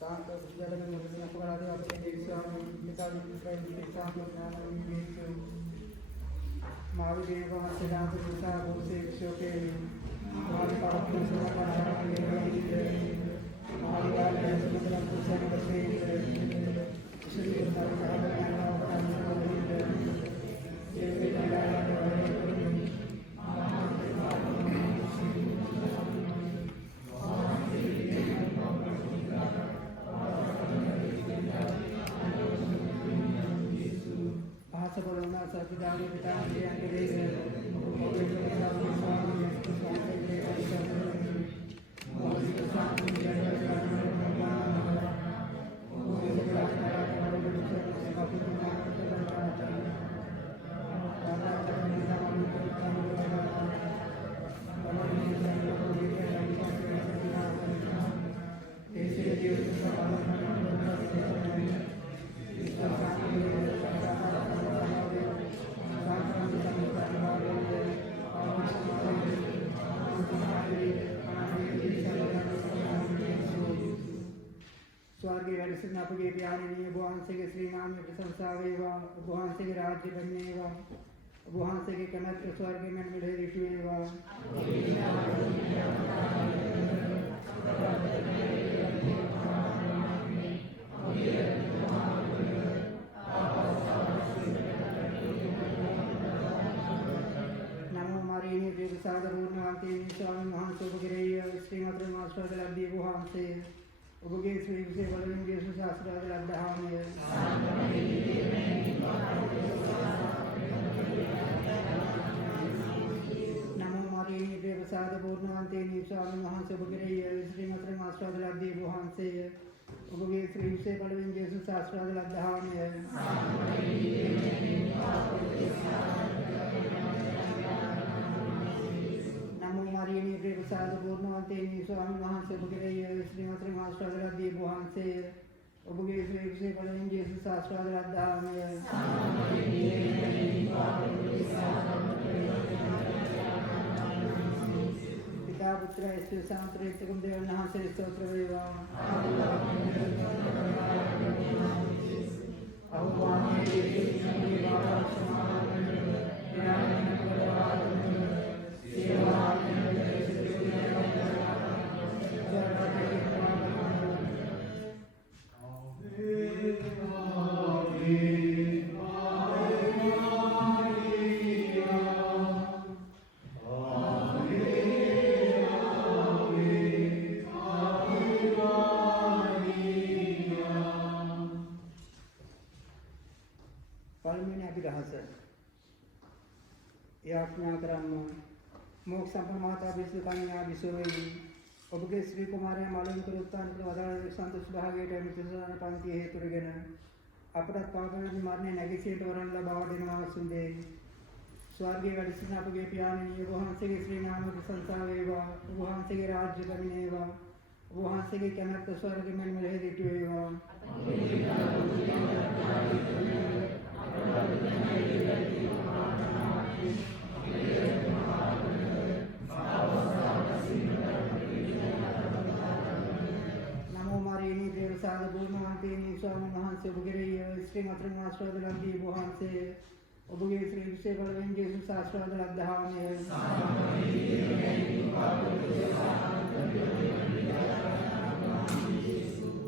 शांत जल में मुझे अपना दे अपने देश स्वामी पिता जी का इंसान को ज्ञान विवेक महावीर को से दांत दूसरा बहुत से विषयों के हमारे पास में सेवा करना है हमारी बात है मतलब कुछ नहीं बचे इसलिए हमारे साथ रहना होगा ये भी सर्वदानी पिता के अंग्रेज स्वर्गे वैष्णव ज्ञानी भगवान से श्री नाम प्रशंसा वेवा भगवान से राज्य बनने वा भगवान से कनक स्वर्ग में मिले ऋषिवा नमो मारी प्रसाद पूर्णवंती स्वामी महान शुभगिरय श्रीमद मास्टर लब्धि भगवान से उबगे श्री से बलविन यीशु शास्त्र अध्याय में नमो मारी प्रसाद पूर्णवंती स्वामी महान शुभगिरय श्रीमद मास्टर लब्धि भगवान से उबगे श्री से बलविन यीशु शास्त्र अध्याय में नमो मारी प्रसाद पूर्णवंती स्वामी महान शुभगिरय श्रीमद मास्टर लब्धि भगवान से उबगे श्री से बलविन यीशु शास्त्र अध्याय में पिता पुत्र ईश्वर शांति तुम देव नहा से स्तोत्र वेवा मोक्ष संपन्न माता विश्व कन्या विश्ववेदी उबगे श्री कुमार मालूम करुत्तान संतोष भागे पंक्ति हेतुर्गन अपराध पापन मारने नगिसेट वरण बावडिना सुंदे स्वर्गे वडिसिनापगे प्यानी वहां से श्री नाम प्रशंसा वेवा वहां से राज्य कमिनेवा वहां से कनक स्वर्ग में मिले दिटवेवा प्रसाद पूर्णवंती स्वामी महान शुभगिरय श्रीमद मास्टर लब्धि भगवान से उबगे श्री से बलविन यीशु शास्त्र अध्याय में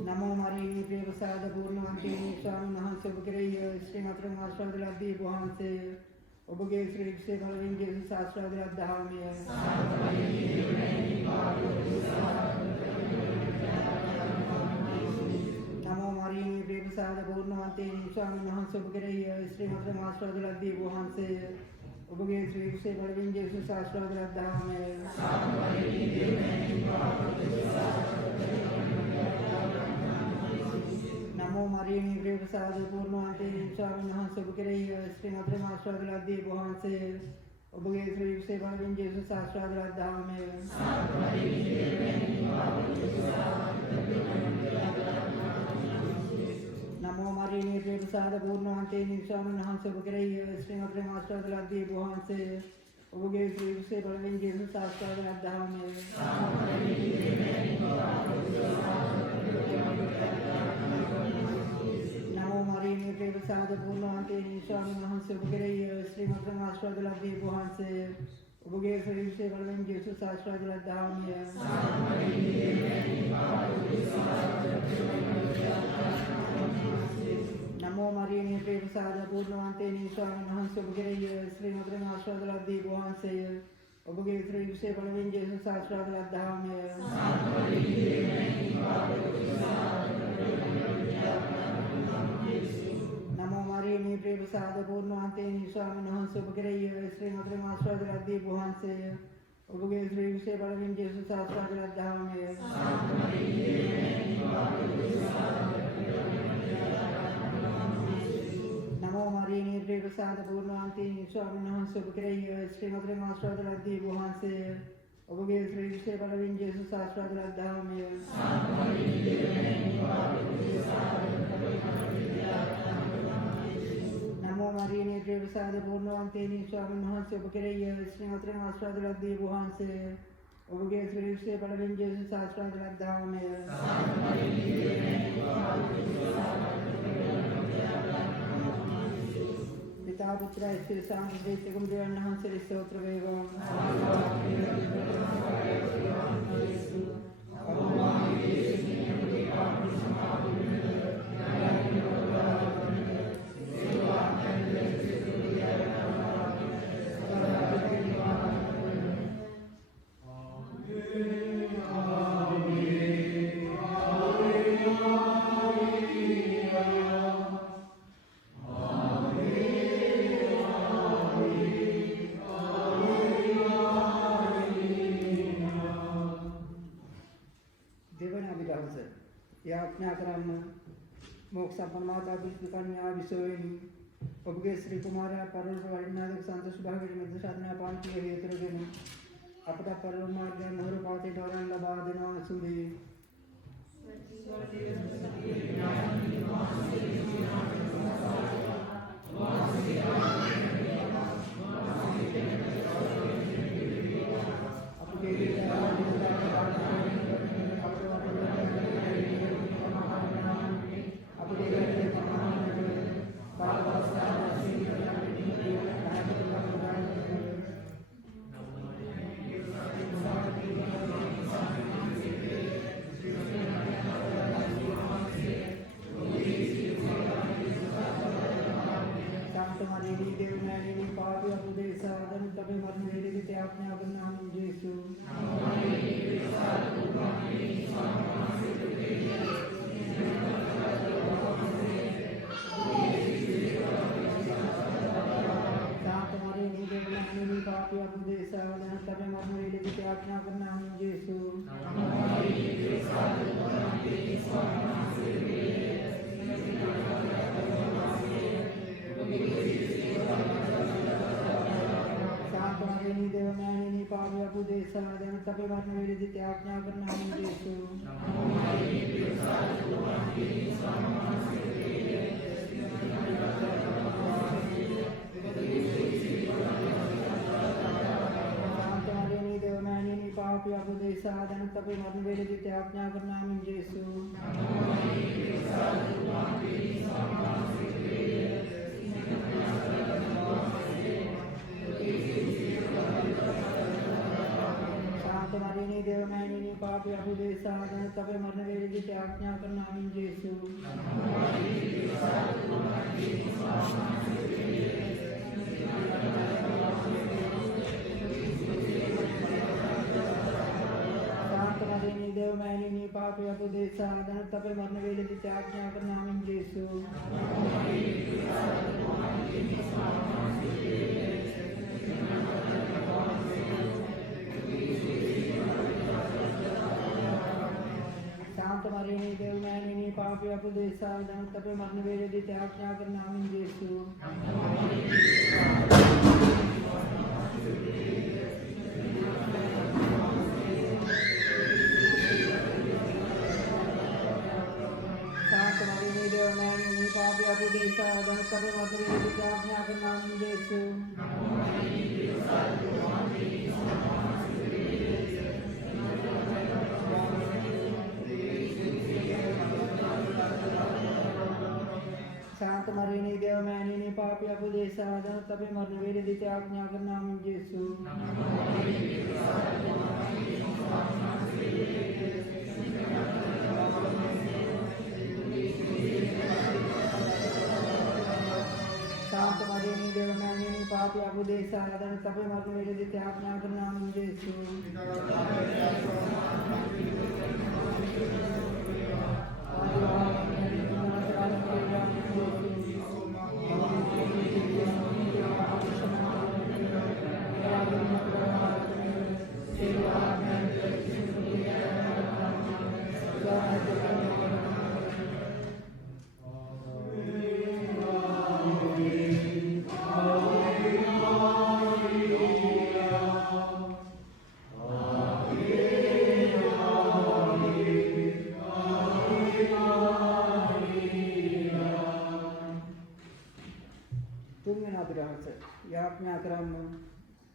नमो मारी प्रसाद पूर्णवंती स्वामी महान शुभगिरय श्रीमद मास्टर लब्धि भगवान से उबगे श्री से बलविन यीशु शास्त्र अध्याय में नमो मारी प्रसाद पूर्णवंती स्वामी महान शुभगिरय श्रीमद मास्टर लब्धि भगवान से उबगे श्री से बलविन यीशु शास्त्र अध्याय में नमो मारी प्रसाद पूर्णवंती स्वामी महान शुभगिरय श्रीमद मास्टर लब्धि भगवान से उबगे श्री से बलविन यीशु शास्त्र अध्याय में नमो मारी प्रसाद पूर्णवंती स्वामी महान शुभगिरय श्रीमद मास्टर लब्धि भगवान से उबगे श्री से बलविन यीशु शास्त्र अध्याय में පූර්ණවන්තේ ස්වාමීන් වහන්සේ ඔබ කෙරෙහි ශ්‍රීමත් ආශිර්වාද ලැබී වහන්සේ ඔබගේ ශ්‍රේෂ්ඨ බලෙන් ජේසුස් ආශිර්වාද ලැබාමිය. නමෝ මරියනේ ප්‍රේමසාද පූර්ණවන්තේ ස්වාමීන් වහන්සේ ඔබ කෙරෙහි ශ්‍රීමත් ආශිර්වාද ලැබී වහන්සේ ඔබගේ ශ්‍රේෂ්ඨ බලෙන් ජේසුස් ආශිර්වාද ලැබාමිය. නමෝ මරියනේ ප්‍රේමසාද පූර්ණවන්තේ ස්වාමීන් වහන්සේ ඔබ කෙරෙහි ශ්‍රීමත් ආශිර්වාද ලැබී වහන්සේ ඔබගේ ශ්‍රේෂ්ඨ බලෙන් ජේසුස් ආශිර්වාද ලැබාමිය. නමෝ මරියනේ ප්‍රේමසාද පූර්ණවන්තේ ස්වාමීන් වහන්සේ ඔබ කෙරෙහි ශ්‍රීමත් ආශිර්වාද ලැබී වහන්සේ ඔබගේ ශ්‍රේෂ්ඨ බලෙන් ජේසුස් ආශිර්වාද ලැබාමිය. නමෝ මරියනේ ප්‍රේමසාද පූර්ණවන්තේ ස්වාමීන් වහන්සේ ඔබ කෙරෙහි ශ්‍රීමත් ආශිර්වාද ලැබී වහන්සේ ඔබගේ ශ්‍රේෂ්ඨ බලෙන් ජේසුස් ආශිර්වාද ලැබාමිය. पिता पुत्र स्थिर सांस्कृतिक देवन हंसर स्तोत्र वेगम याज्ञा करम मोक्ष माता विष्णु कन्या विषोयिनी ඔබගේ ශ්‍රී කුමාරයා පරලෝක වඩිනාද සන්තෝෂ භාවයට මෙද සාධනා පාන්තිය හේතුරගෙන අපට පරලෝක මාර්ගයෙන් නහර පාතේ දරන් ලබා දෙනවා සුදී. तपे मरने वेले दी त्याज्ञा करना हम यीशु शांत मरियनी देवमैनी पापी अबुदे साधन तपे मरने वेले दी त्याज्ञा करना हम यीशु मरियनी देवमैनी पापी अबुदे साधन तपे मरने वेले दी त्याज्ञा करना हम यीशु शांत मरियनी देवमैनी पापी अबुदे साधन तपे मरने वेले दी त्याज्ञा करना हम यीशु मरियनी देवमैनी पापी अबुदे साधन तपे मरने वेले दी त्याज्ञा करना हम यीशु शांत मरियनी देवमैनी पापी अबुदे साधन तपे मरने वेले दी त्याज्ञा करना हम यीशु शांत मरियनी देवमैनी पापी अपदेशादन तपे मरण वेद दिते आज्ञा कर नाम यीशु शांत मरियम देवमैनी पापी अपदेशादन तपे मरण वेद दिते आज्ञा कर नाम यीशु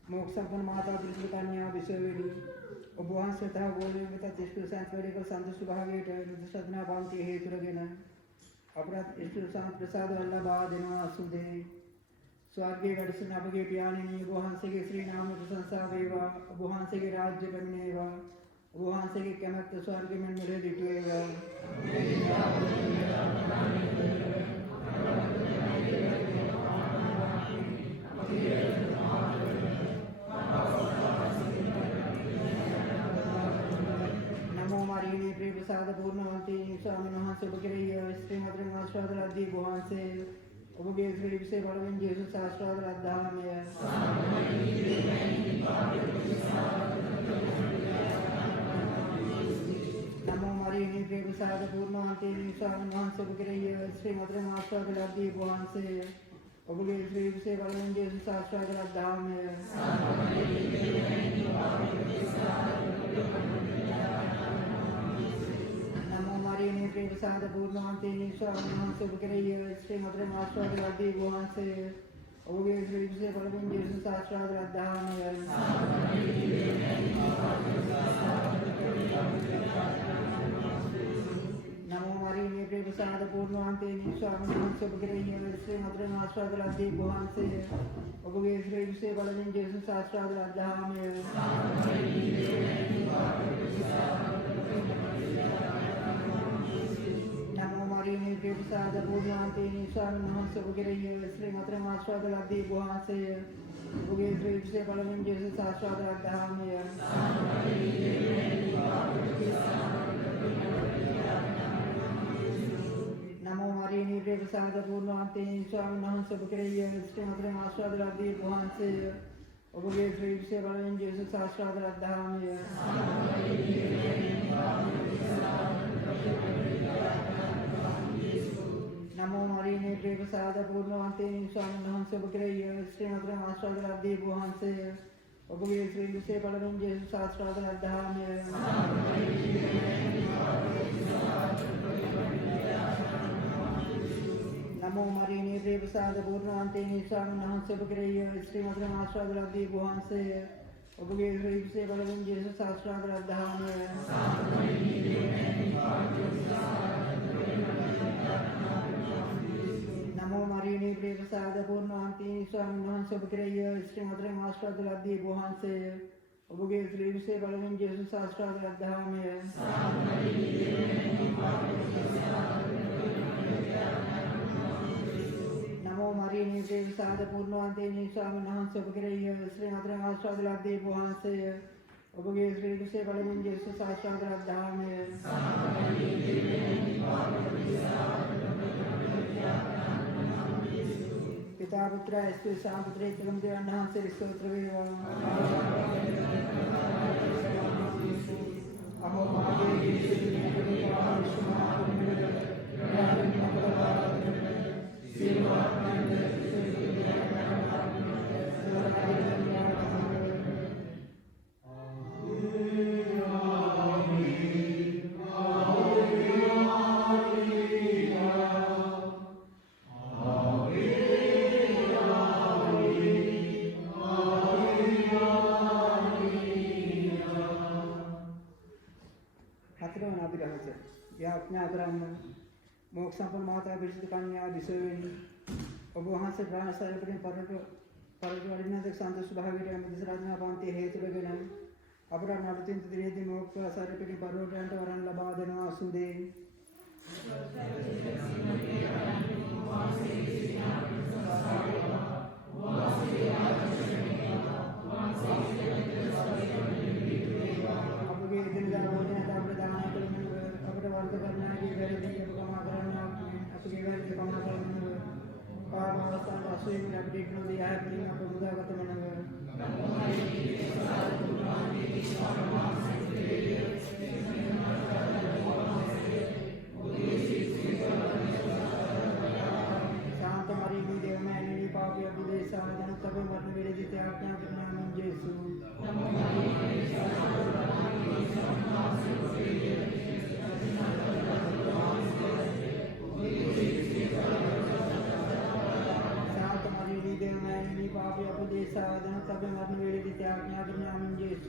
मोक्षपन माता कृष्ण कन्या विश्ववेणी उपवास तथा गोलवेगता तिष्ठु सांस्वरिक संतुष्ट भागेट सदना भांति हेतुरगेन अपराध इष्टु सांत प्रसाद वल्लभा दिनवा सुदे स्वर्गीय गढ़सन अपगे प्यानिनी उपवास के श्री नाम प्रशंसा वेवा उपवास के राज्य बनेवा उपवास के कमत स्वर्ग में मिले दिटेवा प्रसाद पूर्णवंती स्वामी नमः सुभक्रिय श्रीमद् रंगाश्वादराध्य भुवन से उपगे श्री से बलविन जेसु शास्त्रादराध्याय नमो मरियम प्रिय प्रसाद पूर्णवंती स्वामी नमः सुभक्रिय श्रीमद् रंगाश्वादराध्य भुवन से उपगे श्री से बलविन जेसु शास्त्रादराध्याय प्रेम प्रसाद पूर्णवंती स्वामी नमः सुभक्रिय श्रीमद् रंगाश्वादराध्य भुवन से उपगे श्री से बलविन जेसु शास्त्रादराध्याय नमो मरियम प्रिय प्रसाद पूर्णवंती स्वामी नमः सुभक्रिय श्रीमद् रंगाश्वादराध्य भुवन से उपगे श्री से बलविन जेसु शास्त्रादराध्याय प्रिय प्रसाद पूर्णवंती स्वामी नमः सुभक्रिय श्रीमद् रंगाश्वादराध्य भुवन से उपगे श्री से बलविन जेसु शास्त्रादराध्याय नमो मरियम प्रिय प्रसाद पूर्णवंती स्वामी नमः सुभक्रिय श्रीमद् रंगाश्वादराध्य भुवन से उपगे श्री से बलविन जेसु शास्त्रादराध्याय नमो मरियम प्रिय प्रसाद पूर्णवंती स्वामी नमः सुभक्रिय श्रीमद् रंगाश्वादराध्य भुवन से उपगे श्री से बलविन जेसु शास्त्रादराध्याय नमो मरियम प्रिय प्रसाद पूर्णवंती स्वामी नमः सुभक्रिय श्रीमद् रंगाश्वादराध्य भुवन से उपगे श्री से बलविन जेसु शास्त्रादराध्याय नमो मरियम प्रिय प्रसाद पूर्णवंती स्वामी नमः सुभक्रिय श्रीमद् रंगाश्वादराध्य भुवन से उपगे श्री से बलविन जेसु शास्त्रादराध्याय नमो मरियम प्रिय प्रसाद पूर्णवंती स्वामी नमः सुभक्रिय श्रीमद् रंगाश्वादराध्य भुवन से उपगे श्री से बलविन जेसु शास्त्रादराध्याय पिता पुत्र ऐसे शांत त्रिकम देव नाम से स्तोत्र वेवा अहो भागे मोक्षपन माता विशुद्ध कन्या विश्ववेणी ඔබ වහන්සේ ප්‍රාණසාරපරින් පරිවර්තනයක සන්තෝෂ භාවයට මුදිසරාධනා පන්ති හේතුවගෙන අපට නඩුතින් දිනේදී මොක්ඛ සාරපරින් පරිවර්තනයට වරන් ලබා දෙනවා සුදේ අපගේ දිනදා රෝධනයට අපට දාන කළේ අපට වර්ධ කරනාගේ වැරදි අපකමා කරන්න අපගේ වැරදි කමා කරන්න පාවස්තන් අසුයින් අපිට නොදී ආපින් අප මුදාගත මනව शांत मरी देव मैंने पापी अभिदे साधन तब मरण वेले जिते आज्ञा करना नाम यीशु शांत मरी देव मैंने पापी अभिदे साधन तब मरण वेले जिते आज्ञा करना नाम यीशु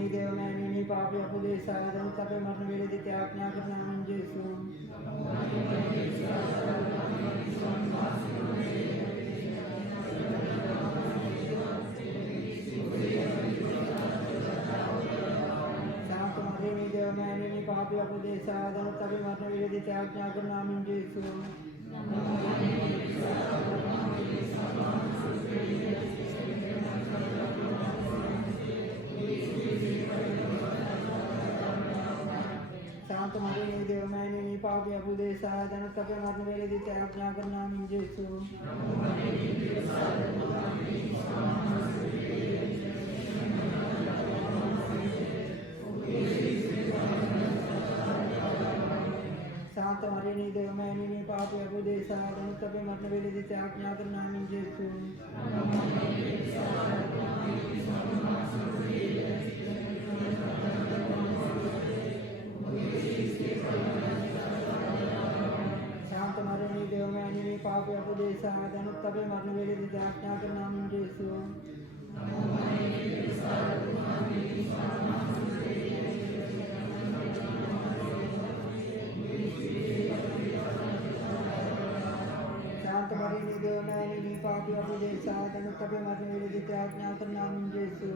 देव मैंने पापी अपदे साधन तब मरण वेले जिते आज्ञा करना नाम यीशु शांत मरी देव मैंने पापी अपदे साधन तब मरण वेले जिते आज्ञा करना नाम यीशु शांत मरी देव मैंने पापी अपदे साधन तब मरण वेले जिते आज्ञा करना नाम यीशु शांत मरी देव मैंने पापी अपदे साधन तब मरण वेले जिते आज्ञा करना नाम यीशु शांत मरी देव मैंने पापी अपदे साधन तब मरण वेले जिते आज्ञा करना नाम यीशु शांत मरी देव मैंने पापी अपदे साधन तब मरण वेले जिते आज्ञा करना नाम यीशु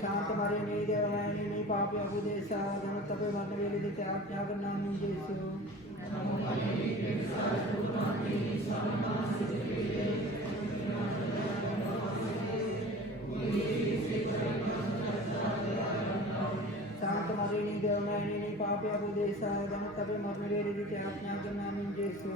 शांत मरी देव मैंने पापी अपदे साधन तब मरण वेले जिते आज्ञा करना नाम यीशु शांत मरी देव मैंने पापी अपदे साधन तब मरण वेले जिते आज्ञा करना नाम यीशु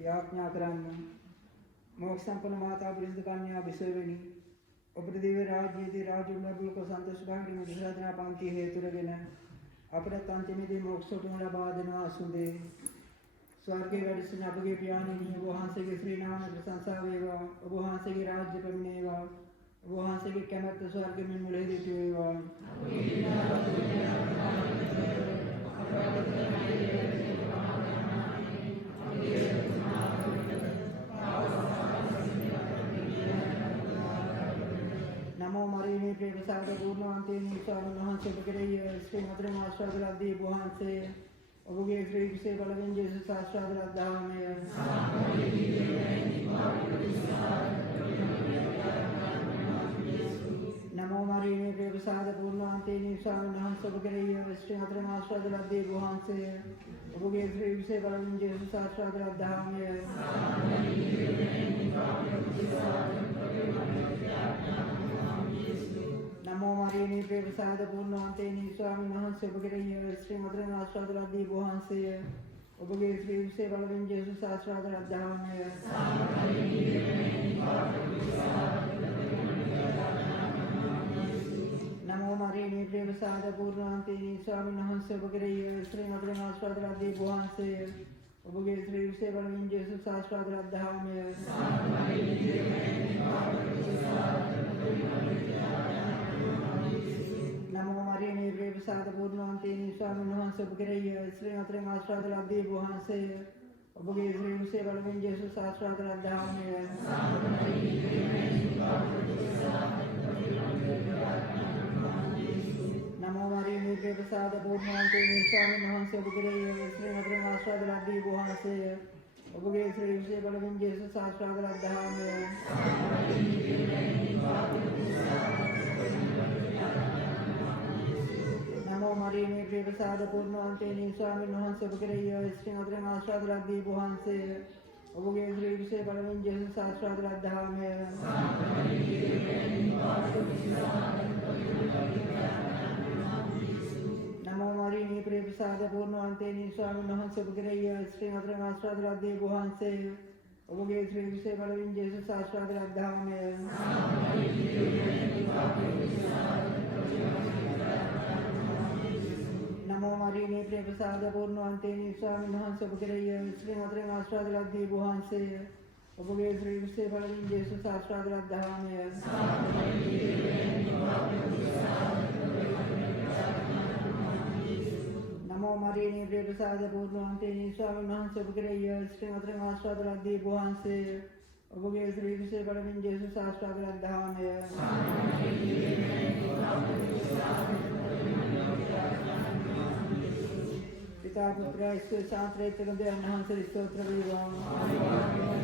याज्ञा करන්න मोक्ष संपन्न माता परिशुद्ध कन्या विश्ववेणी ඔබට දිව්‍ය රාජ්‍යයේදී රාජුල්ලබ්ලක සන්තෝෂ භාගී මුදිසාදනා පන්ති හේතුරගෙන අපට අන්තිමේදී මොක්ෂයට ලබා දෙනවා සුදේ ස්වර්ගයේ වැඩ සිටින අපගේ පියාණනි ඔබ වහන්සේගේ ශ්‍රී නාම ප්‍රශංසා වේවා ඔබ වහන්සේගේ රාජ්‍ය පැමිණේවා ඔබ වහන්සේගේ කැමැත්ත ස්වර්ගෙමින් මුලදී සිටු नमो मरीने प्रेम सागर पूर्णवंते निस्वामी वහන්සේ කෙරෙහි ශ්‍රී මధుර ආශාද ලද්දී වහන්සේ ඔබගේ ශ්‍රී විශේෂ බලයෙන් ජේසුස් ආශාද ලද්දාමය नमो मारीने प्रिय प्रसाद पूर्णांते स्वामी नहं सब करेय श्री मात्र आश्वाद लब्धे गुहां से उगे श्री से बलविंज आश्वाद लब्धामे नमो मारीने प्रिय प्रसाद पूर्णांते स्वामी नहं सब करेय श्री मात्र आश्वाद लब्धे गुहां से उगे श्री से बलविंज आश्वाद लब्धामे नमो मारीने प्रिय प्रसाद पूर्णांते स्वामी नहं सब करेय श्री मात्र आश्वाद लब्धे गुहां से उगे श्री से बलविंज आश्वाद लब्धामे नमो मारीने प्रिय प्रसाद पूर्णांते स्वामी नहं सब करेय श्री मात्र आश्वाद लब्धे गुहां से उगे श्री से बलविंज आश्वाद लब्धामे नमो मारीने प्रिय प्रसाद पूर्णांते स्वामी नहं सब करेय श्री मात्र आश्वाद लब्धे गुहां से उगे श्री से बलविंज आश्वाद लब्धामे नमो मारीने प्रिय प्रसाद पूर्णांते स्वामी नहं सब करेय श्री मात्र आश्वाद लब्धे गुहां से उगे श्री से बलविंज आश्वाद लब्धामे नमो मारीने प्रिय प्रसाद पूर्णांते स्वामी नहं सब करेय श्री मात्र आश्वाद लब्धे गुहां से उगे श्री से बलविंज आश्वाद लब्धामे नमो मारीने प्रिय प्रसाद पूर्णांते स्वामी नहं सब करेय श्री मात्र आश्वाद लब्धे गुहां से उगे श्री से बलविंज आश्वाद लब्धामे नमो मारीने प्रिय प्रसाद पूर्णांते स्वामी नहं सब करेय श्री मात्र आश्वाद लब्धे गुहां से उगे श्री से बलविंज आश्वाद लब्धामे पिता पुत्र ईश्वर शांत रहते नहं से स्तोत्र विवाह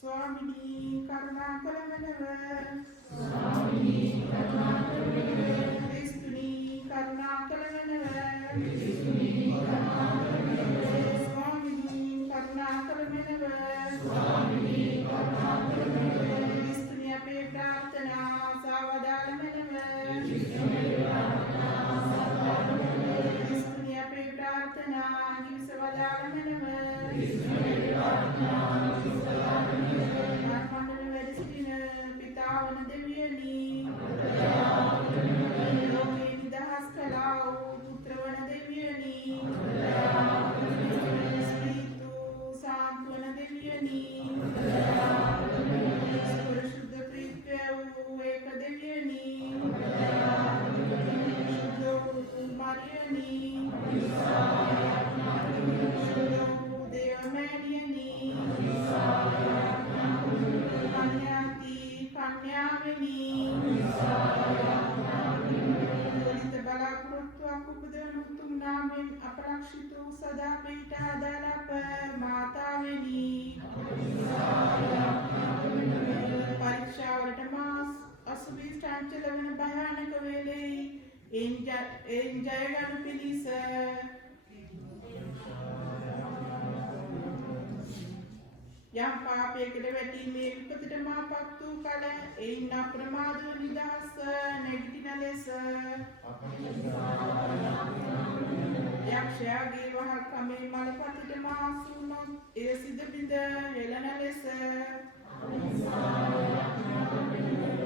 स्वामिनी करुणाकरमनव क्रिस्तुनी करुणाकरमनव स्वामिनी करुणाकरमनव क्रिस्तुनी अपे प्रार्थना सावधानमनव क्रिस्तुनी अपे प्रार्थना निवसवदानमनव पितावन देव्यनी लोके निदहस कलाओ पुत्रवन देव्यनी स्त्रीतु सांत्वन देव्यनी शुद्ध प्रीत्यौ एक देव्यनी शुद्धौ मार्यनी शुद्धौ देवमैर्यनी कन्याविनी बलाकृत्वा कुपदनुक्तुं नामेन अपरक्षितो सदा पीठादरप माताविनी පසුබිම් චංචල වන භයානක වේලෙහි එයින් ජයගනු පිණිස යම් පාපයකට වැටීමේ විපතට මාපත් වූ කල එයින් අප්‍රමාදව නිදහස නැගිටින ලෙස යක්ෂයාගේ වහල්කමේ මලපතිට මාසුනොත් එය සිද බිඳ හෙළන ලෙස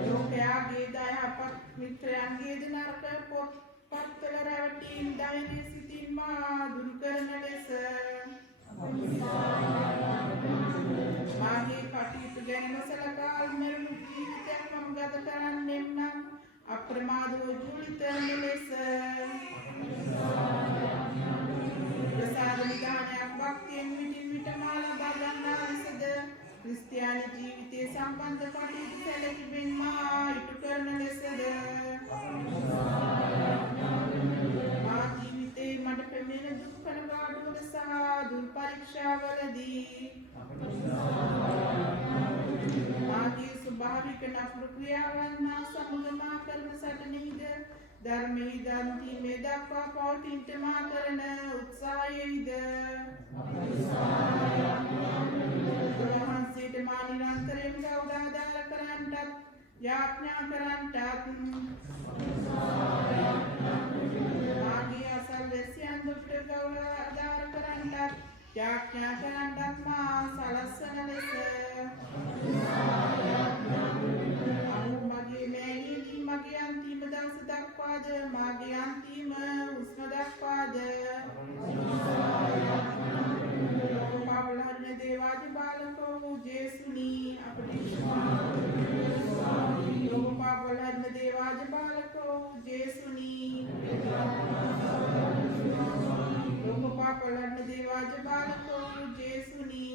ලෝකයාගේ දයහපත් මිත්‍රයන්ගේද නරක පොත්පත්වල රැවටීම් ධෛර්ය සිතින් මා දුරු කරන ලෙස මාගේ කටයුතු ගැන සලකා මෙරුණු ජීවිතයක් මම ගත කරන්නෙම් නම් අප්‍රමාදව ජීවිතන ලෙස ප්‍රසාද විධානයක් භක්තියෙන් විටින් විට මා ලබා ගන්නා ලෙසද ක්‍රිස්තියානි ජීවිතයේ සම්බන්ධ කටයුතු සැලකිලිමෙන් මා ඉටු කරන ලෙසද මා ජීවිතයේ මට පැමිණෙන දුක් කනගාටුවල සහ දුක් පරීක්ෂාවලදී මාගේ ස්වභාවික නපුරු ක්‍රියාවන් හා සමග මා කරන සටනෙහිද ධර්මයේ දන්තිමේ දක්වා පවතින්ට මා කරන උත්සාහයෙහිද වහන්සේට මා නිරන්තරයෙන් ගෞරවාදාර කරන්නටත් යාඥා කරන්නටත් මාගේ අසල්වැසියන් දුටු ගෞරවාදාර කරන්නටත් යාඥා කරන්නටත් මා සලස්වන ලෙස මගේ මෑණියනි මගේ අන්තිම දවස දක්වාද මාගේ අන්තිම උස්ම දක්වාද පාවලහරණ දේවාදී බාලකෝ වූ ජේසුනි අපට පාවලහරණ දේවාදී බාලකෝ වූ ජේසුනි පාවලහරණ දේවාදී බාලකෝ වූ ජේසුනි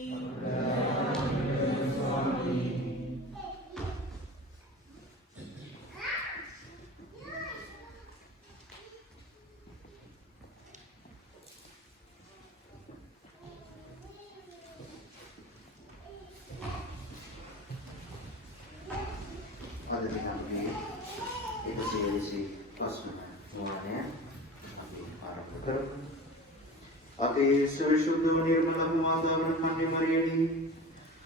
Ada di kami itu sih kosmen semuanya para putra अति सुविशुद्ध निर्मल वातावरण अन्य मर्यादी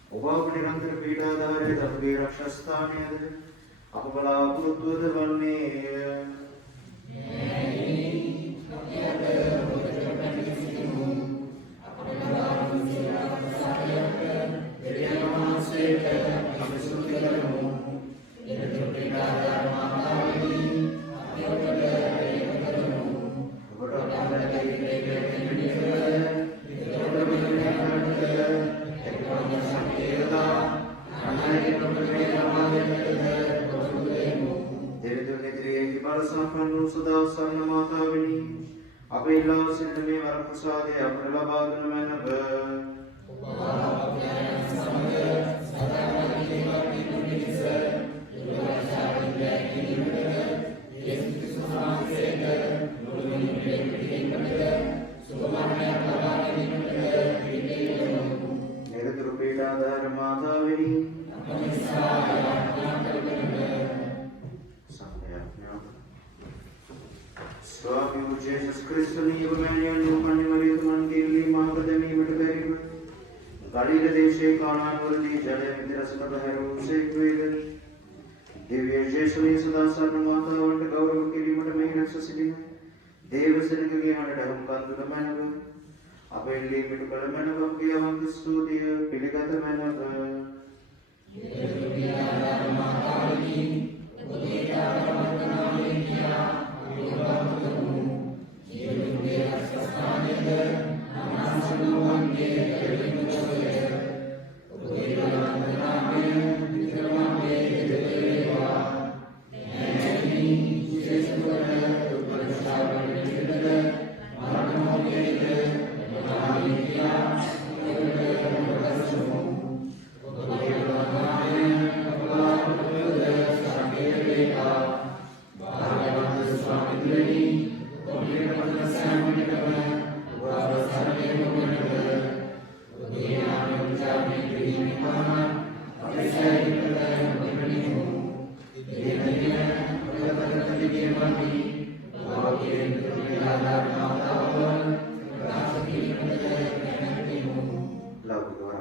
उपाप निरंतर पीड़ाधारे तब्बे रक्षस्थाने अपबला पुरुद्वद वन्ने අපේලා සිට මේ වර ප්‍රසාදය අපට ලබා දෙන මැනව නිරතුරු පීඩාදාර මාතාවෙනි स्वामी Jesus Christus ने युवमैनियन युवमन्य मरियम मन के लिए महाप्रदमी मटबेरी गलील देश के कानान वरदी जले मित्रसमत हैरो से क्वेगन दिव्य यीशु ने सदा सर्वमाता वंट गौरव के लिए मट में नक्ससिदी देव सनग के मट धर्म कांत मनव अपेली मिट कल मनव के हम स्तुतिय पिलगत मनव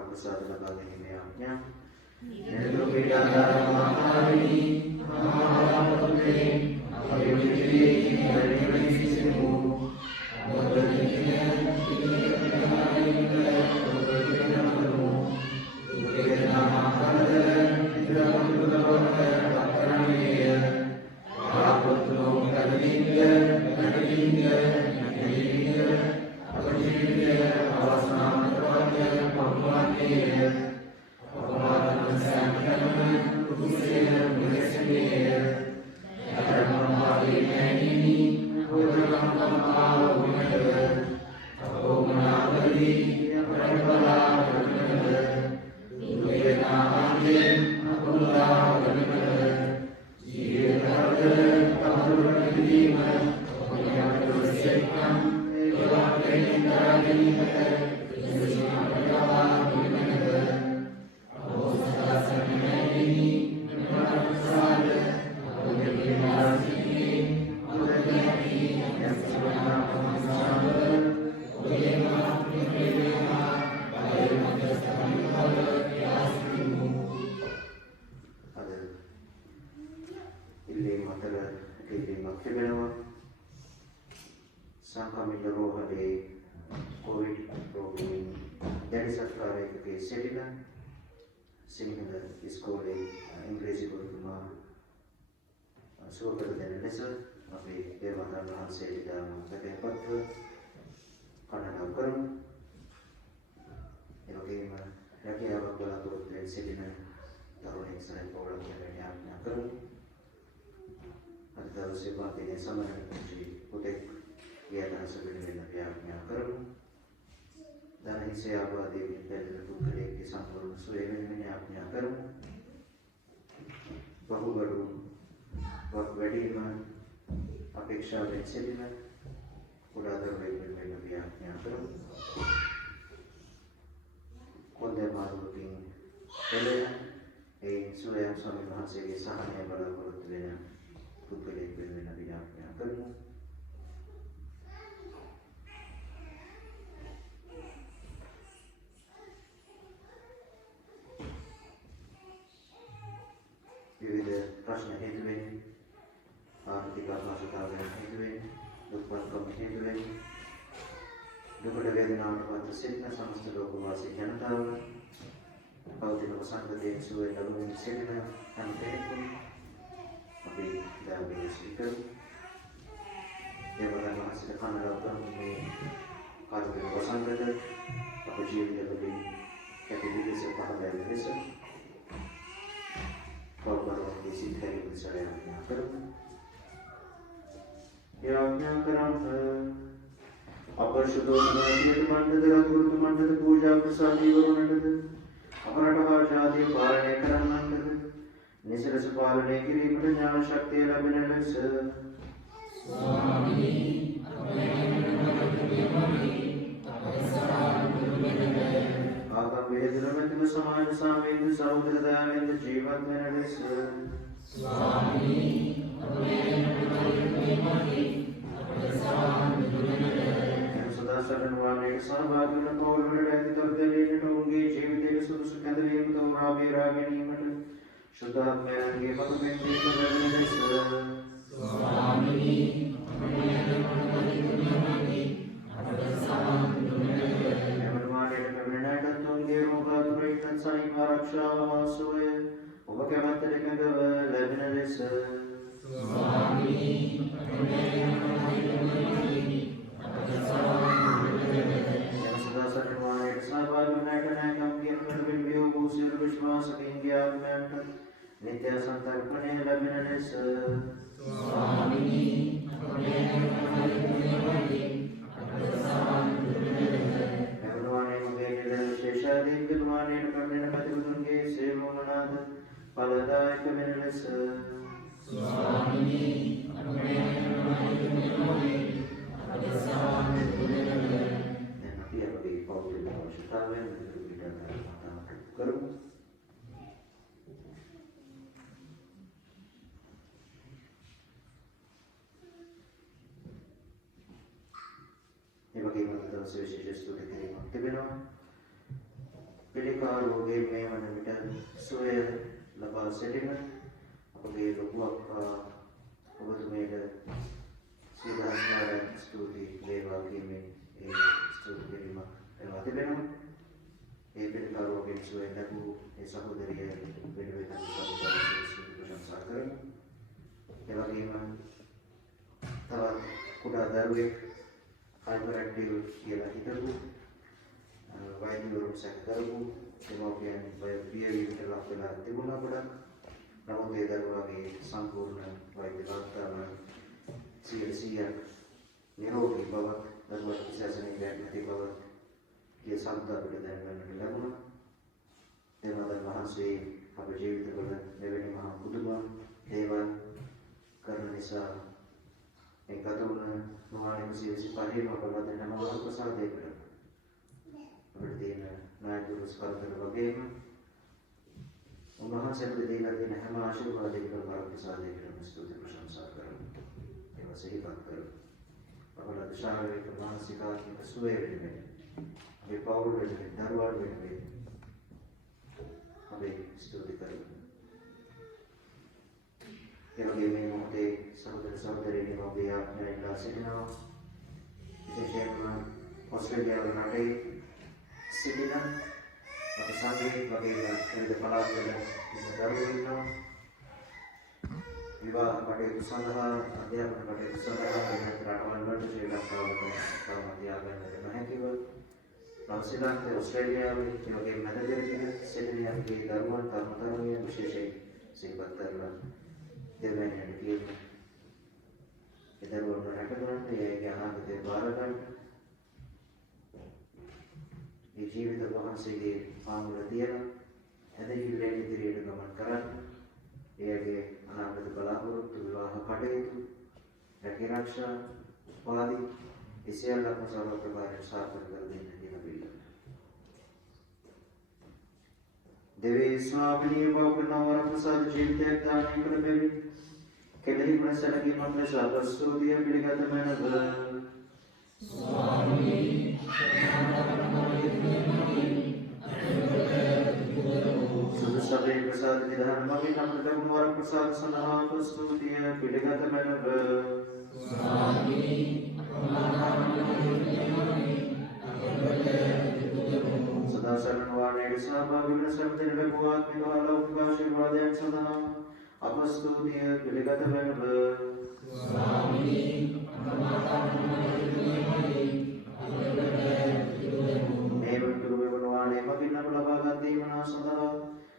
ප්‍රසාද ලබා ගැනීමේ ආඥා නිරතුරු පීඩාකාරී මහාවතේ අපේ ජීවිතයේ සිසු පිළිකා රෝගයේ මේ වන විට සුවය ලබා සිටින අපගේ ලොකු අක්කා ඔබතුමීට සියදාස්මාරයන් ස්තුති වේවා කියමින් ඒ ස්තුති කිරීමක් කරනවා තිබෙනවා. ඒ පිළිකා රෝගයෙන් සුවය ලැබූ ඒ සහෝදරිය වෙනුවෙන් ප්‍රශංසා කරමු. ඒ වගේම තවත් කුඩා දරුවෙක් හයිපරැක්ටිව් කියලා හිතපු වෛද්‍යවරුන් සැක කරපු දෙමව්පියන් පියවීමට ලක් වෙලා තිබුණා ගොඩක්. නමුත් ඒ දරුවාගේ සම්පූර්ණ වෛද්‍ය වාර්තාව 100% නිරෝගී බවක් දරුවාට කිසිසේත් නැති බවක් ඒ සම්පූර්ණ දැනගන්නට ලැබුණා. දෙවියන් වහන්සේ අපේ ජීවිතවල මෙවැනි මහා පුදුම දේවල් කරන නිසා ඒ ගතවන මහානික 125 අපවදන මහා ප්‍රසාදය කරා. අපිට තියෙන නායකවරු ස්කන්ධවල වගේම උන්වහන්සේට දීලා තියෙන හැම ආශිර්වාදයකම වර ප්‍රසාදයකට ස්තුති ප්‍රශංසා කරමු. ඒවා සිහිපත් කරමු. අපලද ශාරීරික මානසික ආත්මික සුවය වෙනුවෙන් අපේ පෞල් වෙනුවෙන් දරුවන් වෙනුවෙන් අපි ස්තුති කරමු. ඒ වගේම මේ මොහොතේ සහෝදර සහෝදරියනි ඔබේ ආඥා ඉල්ලා සිටිනවා. විශේෂයෙන්ම ඔස්ට්‍රේලියාව රටේ සිටින අපේ සංඝයේ වගේම විවිධ පළාත්වල දරුවෝ ඉන්නවා. විවාහ කටයුතු සඳහා අධ්‍යාපන කටයුතු සඳහා වෙනත් රටවල් වලට ශ්‍රී ලංකාවට තවම තියාගන්නට නොහැකිව ශ්‍රී ඔස්ට්‍රේලියාවේ ඒ වගේම මැදපෙරදිග සිටින අපේ දරුවන් තරුණ විශේෂයෙන් සිහිපත් කරලා දෙවියන්ට කියමු. ඒ දරුවන් රැකගන්න ඒ අනාගතේ බාර ගන්න ඒ ජීවිත වහන්සේගේ පාමුල තියෙන ඇදහිල්ලෙන් ඉදිරියට ගමන් කරන්න. එයගේ අනාගත බලාපොරොත්තු විවාහ කටයුතු රැකීරක්ෂා උපාධි ඉසියල්ලක්ම සර්ව ප්‍රකාරයෙන් සාර්ථක කර දෙන්න කියලා පිළිගන්න. දෙවී ස්වාමිනී වහන්සේ ප්‍රසාද ජීවිතයක් දානය කළ බැවින් කෙලෙහි ගුණ සැලකීමක් ලෙස අපස්තුතිය පිළිගත මැනව. ස්වාමී සුදුසබේ ප්‍රසාද විධාන මගින් අපට ලැබුණු වර ප්‍රසාද සඳහා අපස්තුතිය පිළිගත මැනව. ස්වාමී සදා සරණ වාණයේ සහභාගී වන සම්පූර්ණ ලැබුව ආත්මික ලෞකික ආශිර්වාදයන් සඳහා අපස්තුතිය පිළිගත මැනව. ස්වාමී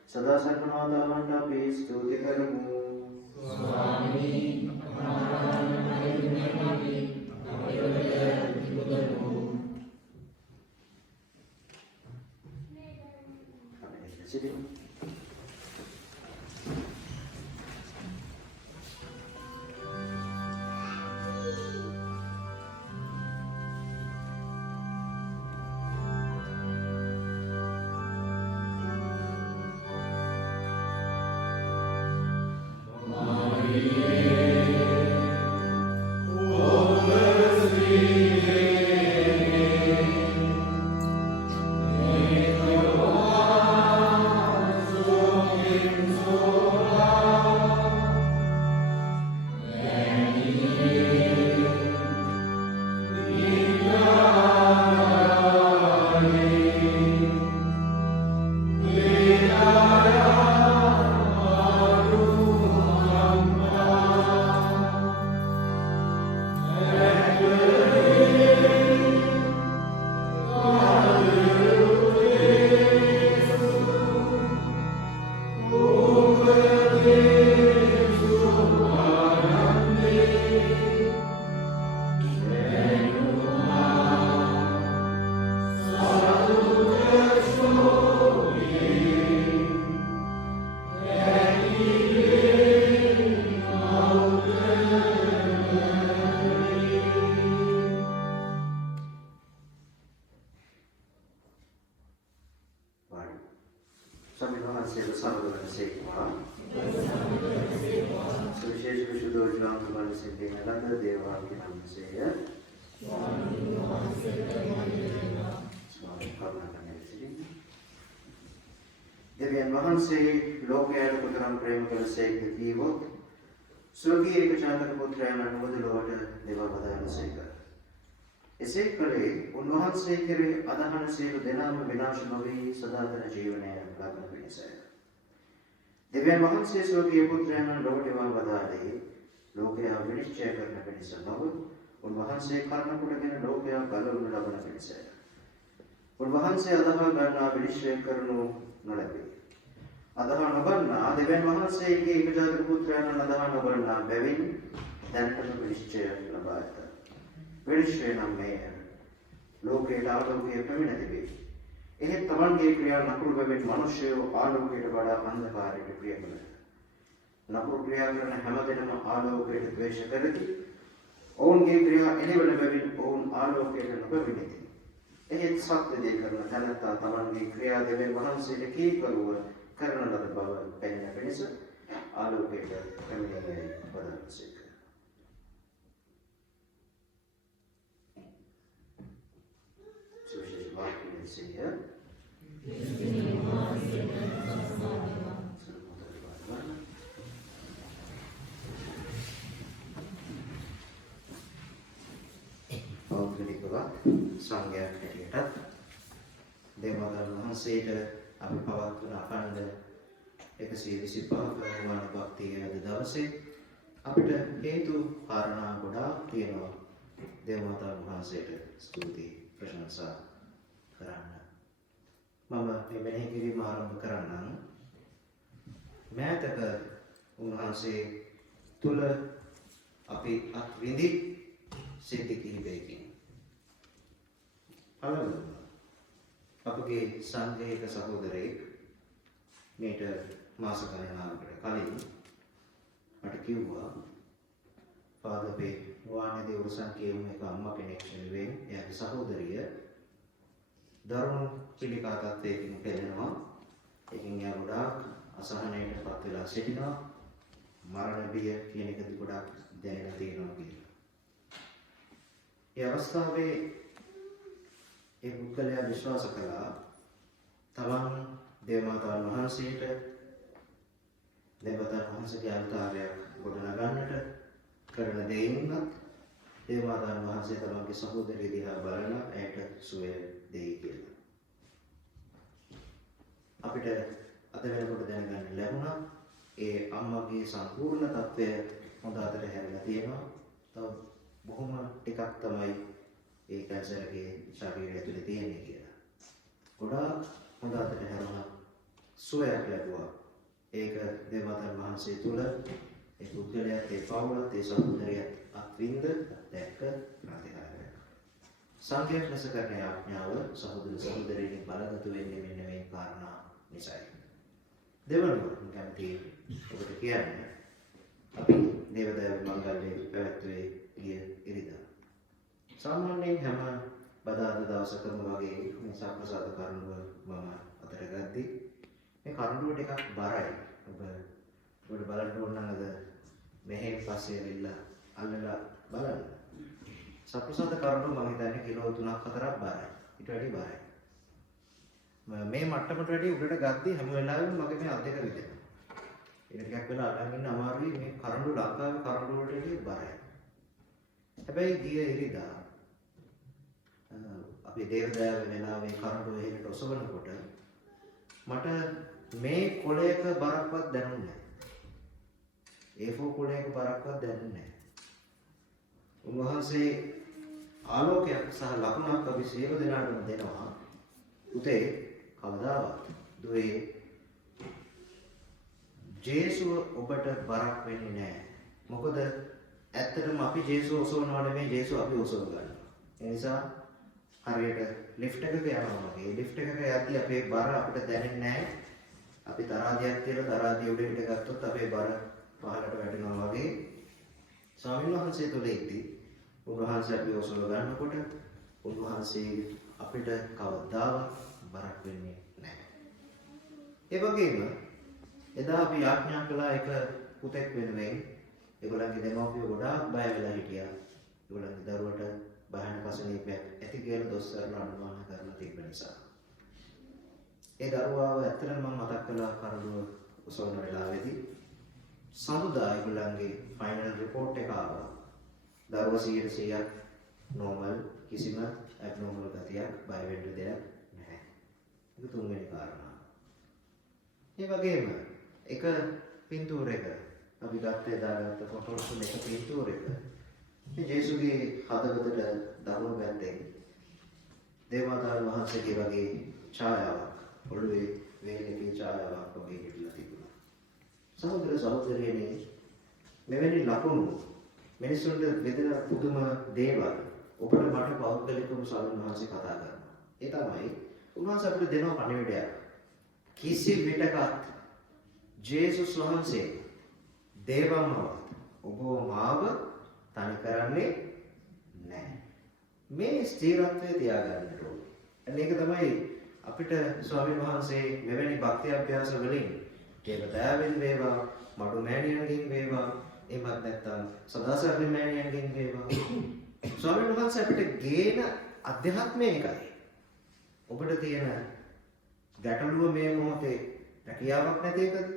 सदा सर्वनादावंट पे स्तुति करमु. स्वामी දෙවියන් වහන්සේ ලෝකයට කොතරම් ප්‍රේම කළසේද කීවොත් ස්වර්ගීය ඒකජාතක පුත්‍රයාණන් නොදලොවට දේවා වදාළසේක. එසේ කළේ උන්වහන්සේ කෙරෙහි අදහන සියලු දෙනාම විනාශ නොවී සදාතන ජීවනය ලබන පිණිසය. දෙවියන් වහන්සේ ස්වර්ගීය පුත්‍රයාණන් ලොවට එවන් වදාළේ ලෝකයා විනිශ්චය කරන පිණිස නොව උන්වහන්සේ කරුණ කොටගෙන ලෝකයා ගලවනු ලබන පිණිසය. උන්වහන්සේ අදහා ගන්නා විනිශ්චය කරනු නොලැබේ. අදහා නොගන්නා දෙවියන් වහන්සේගේ ඒකජාතක පුත්‍රයාණන් අදහා නොගන්නා බැවින් දැනටම විනිශ්චය ලබා ඇත. විනිශ්චය නම් මෙය ලෝකයට ආලෝකය පැමිණ තිබේ. එහෙත් තමන්ගේ ක්‍රියා නපුරු බැවින් මිනිසයෝ ආලෝකයට වඩා අන්ධකාරයට ප්‍රිය කළහ. නපුරු ක්‍රියා කරන හැම දෙනම ආලෝකයට ද්වේෂ කරති. ඔවුන්ගේ ක්‍රියා එළවන බැවින් ඔවුන් ආලෝකයට නොපැමිණෙති. එහෙත් සත්‍ය දේ කරන තැනැත්තා තමන්ගේ ක්‍රියා දෙවියන් වහන්සේට කීකරුව කරන ලද බව පෙනෙන පිණිස ආලෝකයට පැමිණීමේ වදන්සේක. සුවිශේෂ වාක්‍යයෙන් සිය පෞද්ගලිකව සංඝයාට හැටියටත් දේවාලය වහන්සේට අපි පවත්වන අඛණ්ඩ 125ක නිර්වාණ භක්තිය අද දවසේ අපිට හේතු කාරණා ගොඩාක් තියෙනවා. දේවමාතා වහන්සේට ස්තුති ප්‍රශංසා කරන්න. මම මේ මෙනෙහි කිරීම ආරම්භ කරන්නම්. මෑතක උන්වහන්සේ තුල අපි අත්විඳි සිද්ධි කිහිපයකින් පළමුව අපගේ සංඝයක සහෝදරයෙක් මේට මාස ගණනාවකට කලින් මට කිව්වා පාදපේ වාණිදී උරුසන් කියමු එක අම්මා කෙනෙක් වෙනුවෙන් එයාගේ සහෝදරිය දරුණු පිළිකා තත්ත්වයකින් පෙළෙනවා. ඒකින් එයා ගොඩාක් අසහනයට පත් වෙලා සිටිනවා. මරණ බිය කියන එකදී ගොඩාක් දැනෙලා තියෙනවා කියලා. ඒ අවස්ථාවේ ඒ පුද්ගලයා විශ්වාස කළා තමන් දේවමාතාන් වහන්සේට දේවතාවුන් වහන්සේගේ අල්තාරයක් ගොඩනගන්නට කරන දෙයින්වත් දේවමාතාන් වහන්සේ තමන්ගේ සහෝදරිය දිහා බලලා ඇයට සුවය දෙයි කියලා. අපිට අද වෙනකොට දැනගන්න ලැබුණා ඒ අම්මගේ සම්පූර්ණ තත්ත්වය හොඳ අතට හැරිලා තියෙනවා. තව බොහොම ටිකක් තමයි ඒ කැන්සර්ගේ ශරීරය ඇතුලේ තියෙන්නේ කියලා. ගොඩාක් හොඳ අතට හැරුණා. සුවයක් ලැබුවා. ඒක දේවතාවුන් වහන්සේ තුල ඒ පුද්ගලයාත් ඒ පවුලත් ඒ සහෝදරයත් අත්විඳ දැක්ක ප්‍රතිකාරයක්. සංඝයා ලෙස කරන ආඥාව සහෝදර සහෝදරියන් බලගතු වෙන්නේ මෙන්න මේ කාරණා නිසායි. දෙවනුව කැමති ඔබට කියන්නේ අපි දේවදේව මංගල්‍යයේ පැවැත්වුවේ ගිය ඉරිදා. සාමාන්‍යයෙන් හැම බදාදා දවසකම වගේ මේ සම්ප්‍රසාද කරුණුව මම අතට ගද්දි මේ කරුණුව ටිකක් බරයි. ඔබ බලන්න ඕන නම් අද මෙහෙන් පස්සේ ඇවිල්ලා අල්ලලා බලන්න. සම්ප්‍රසාද කරුණුව මම හිතන්නේ කිලෝ 3-4ක් බරයි. ඊට වැඩි බරයි. මේ මට්ටමට වැඩි උඩට ගද්දි හැම වෙලාවෙම මගේ මේ අත් දෙක විදිනවා. ඒක ටිකක් වෙලා අල්ලන් ඉන්න අමාරුයි. මේ කරුණු ලංකාවේ කරුණු වලට වැඩි බරයි. හැබැයි ගිය ඉරිදා අපි දේවදෑව වෙලාවේ කරුණු එහෙට ඔසවනකොට මට මේ කොළයක බරක්වත් දැනුන්නේ නැහැ. A4 කොළයක බරක්වත් දැනුන්නේ නැහැ. උන්වහන්සේ ආලෝකයක් සහ ලකුණක් අපි සියලු දෙනාටම දෙනවා. උතේ කවදාවත් දුවේ ජේසුව ඔබට බරක් වෙන්නේ නැහැ. මොකද ඇත්තටම අපි ජේසුව ඔසවනවා නෙමෙයි ජේසුව අපි ඔසව ගන්නවා. ඒ නිසා හරියට ලිෆ්ට් එකක යනවා වගේ ලිෆ්ට් එකක යද්දී අපේ බර අපිට දැනෙන්නේ නැහැ. අපි තරාදියක් තියලා තරාදිය උඩට ගත්තොත් අපේ බර පහළට වැටෙනවා වගේ ස්වාමීන් වහන්සේ තුලෙද්දී උන්වහන්සේ අපි ඔසව ගන්නකොට උන්වහන්සේ අපිට කවදාවත් බරක් වෙන්නේ නැහැ. ඒ වගේම එදා අපි ආඥා කළා එක පුතෙක් වෙනුවෙන් ඒගොල්ලන්ගේ දෙමව්පියෝ ගොඩාක් බය වෙලා හිටියා. ඒගොල්ලන්ගේ දරුවට භයානක අසනීපයක් ඇති කියලා දොස්තරලා අනුමාන කරලා තිබෙන නිසා. ඒ දරුවාව ඇත්තටම මම මතක් කළා කරුණු උසවන වෙලාවේදී සඳුදා ඒගොල්ලන්ගේ ෆයිනල් report එක ආවා. දරුවා 100% normal කිසිම abnormal ගතියක් බය වෙන්න දෙයක් නැහැ. ඒක තුන්වෙනි කාරණා. ඒ වගේම එක පින්තූරයක අපි ගත්තේ දාගත්ත ෆොටෝස් වල එක පින්තූරයක මේ ජේසුගේ හදවතට දකුණු පැත්තේ දේවතාවුන් වහන්සේගේ වගේ ඡායාවක් ඔළුවේ වේලකේ ඡායාවක් වගේ හිටලා තිබුණා. සහෝදර සහෝදරියනි මෙවැනි ලකුණු මිනිසුන්ට බෙදෙන පුදුම දේවල් ඔබට මට පෞද්ගලිකව ස්වාමීන් වහන්සේ කතා කරනවා. ඒ තමයි උන්වහන්සේ අපිට දෙන පණිවිඩයක්. කිසි විටකත් ජේසුස් වහන්සේ දේවම්මවත් ඔබ මාව තනි කරන්නේ නැහැ. මේ ස්ථිරත්වය තියාගන්න ඕනේ. ඒක තමයි අපිට ස්වාමීන් වහන්සේ මෙවැනි භක්ති අභ්‍යාස වලින් දේවතාවෙන් වේවා, මඩු මෑණියන්ගෙන් වේවා, එමත් නැත්නම් සදාසරණ මෑණියන්ගෙන් වේවා. ස්වාමීන් වහන්සේ අපිට ගේන අධ්‍යාත්මය එකයි. ඔබට තියෙන ගැටලුව මේ මොහොතේ රැකියාවක් නැති එකද?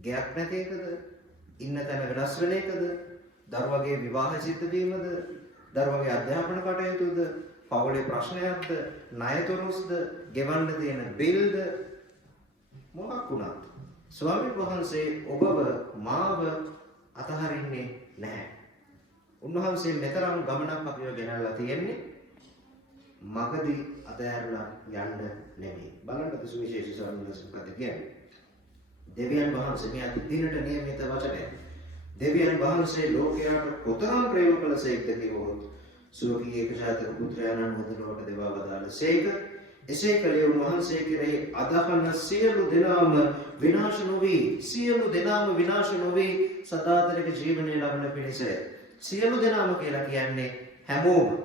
ගයක් නැති එකද? ඉන්න තැන වෙනස් වෙන එකද? දරුවගේ විවාහ සිද්ධ වීමද? දරුවගේ අධ්‍යාපන කටයුතුද? පවුලේ ප්‍රශ්නයක්ද? ණයතොරස්ද? ගෙවන්න තියෙන බිල්ද? මොකක් වුණත් ස්වාමීන් වහන්සේ ඔබව මාව අතහරින්නේ නැහැ. උන්වහන්සේ මෙතරම් ගමනක් අපිව ගෙනල්ලා තියෙන්නේ මගදී අතහැරලා යන්න නෙමෙයි. බලන්න සුවිශේෂී ස්වාමීන් වහන්සේ මොකද කියන්නේ? දෙවියන් වහන්සේ මේ අද දිනට නියමිත වචනය. දෙවියන් වහන්සේ ලෝකයට කොතරම් ප්‍රේම කළසේක්ද කිව්වොත් සුවකී ඒකජාතක පුත්‍රයාණන් වහන්සේට දෙවා වදාළසේක. එසේ කලේ උන්වහන්සේ කෙරෙහි අදහන සියලු දෙනාම විනාශ නොවි, සියලු දෙනාම විනාශ නොවි සදාතනික ජීවනය ලබන පිණිස. සියලු දෙනාම කියලා කියන්නේ හැමෝම,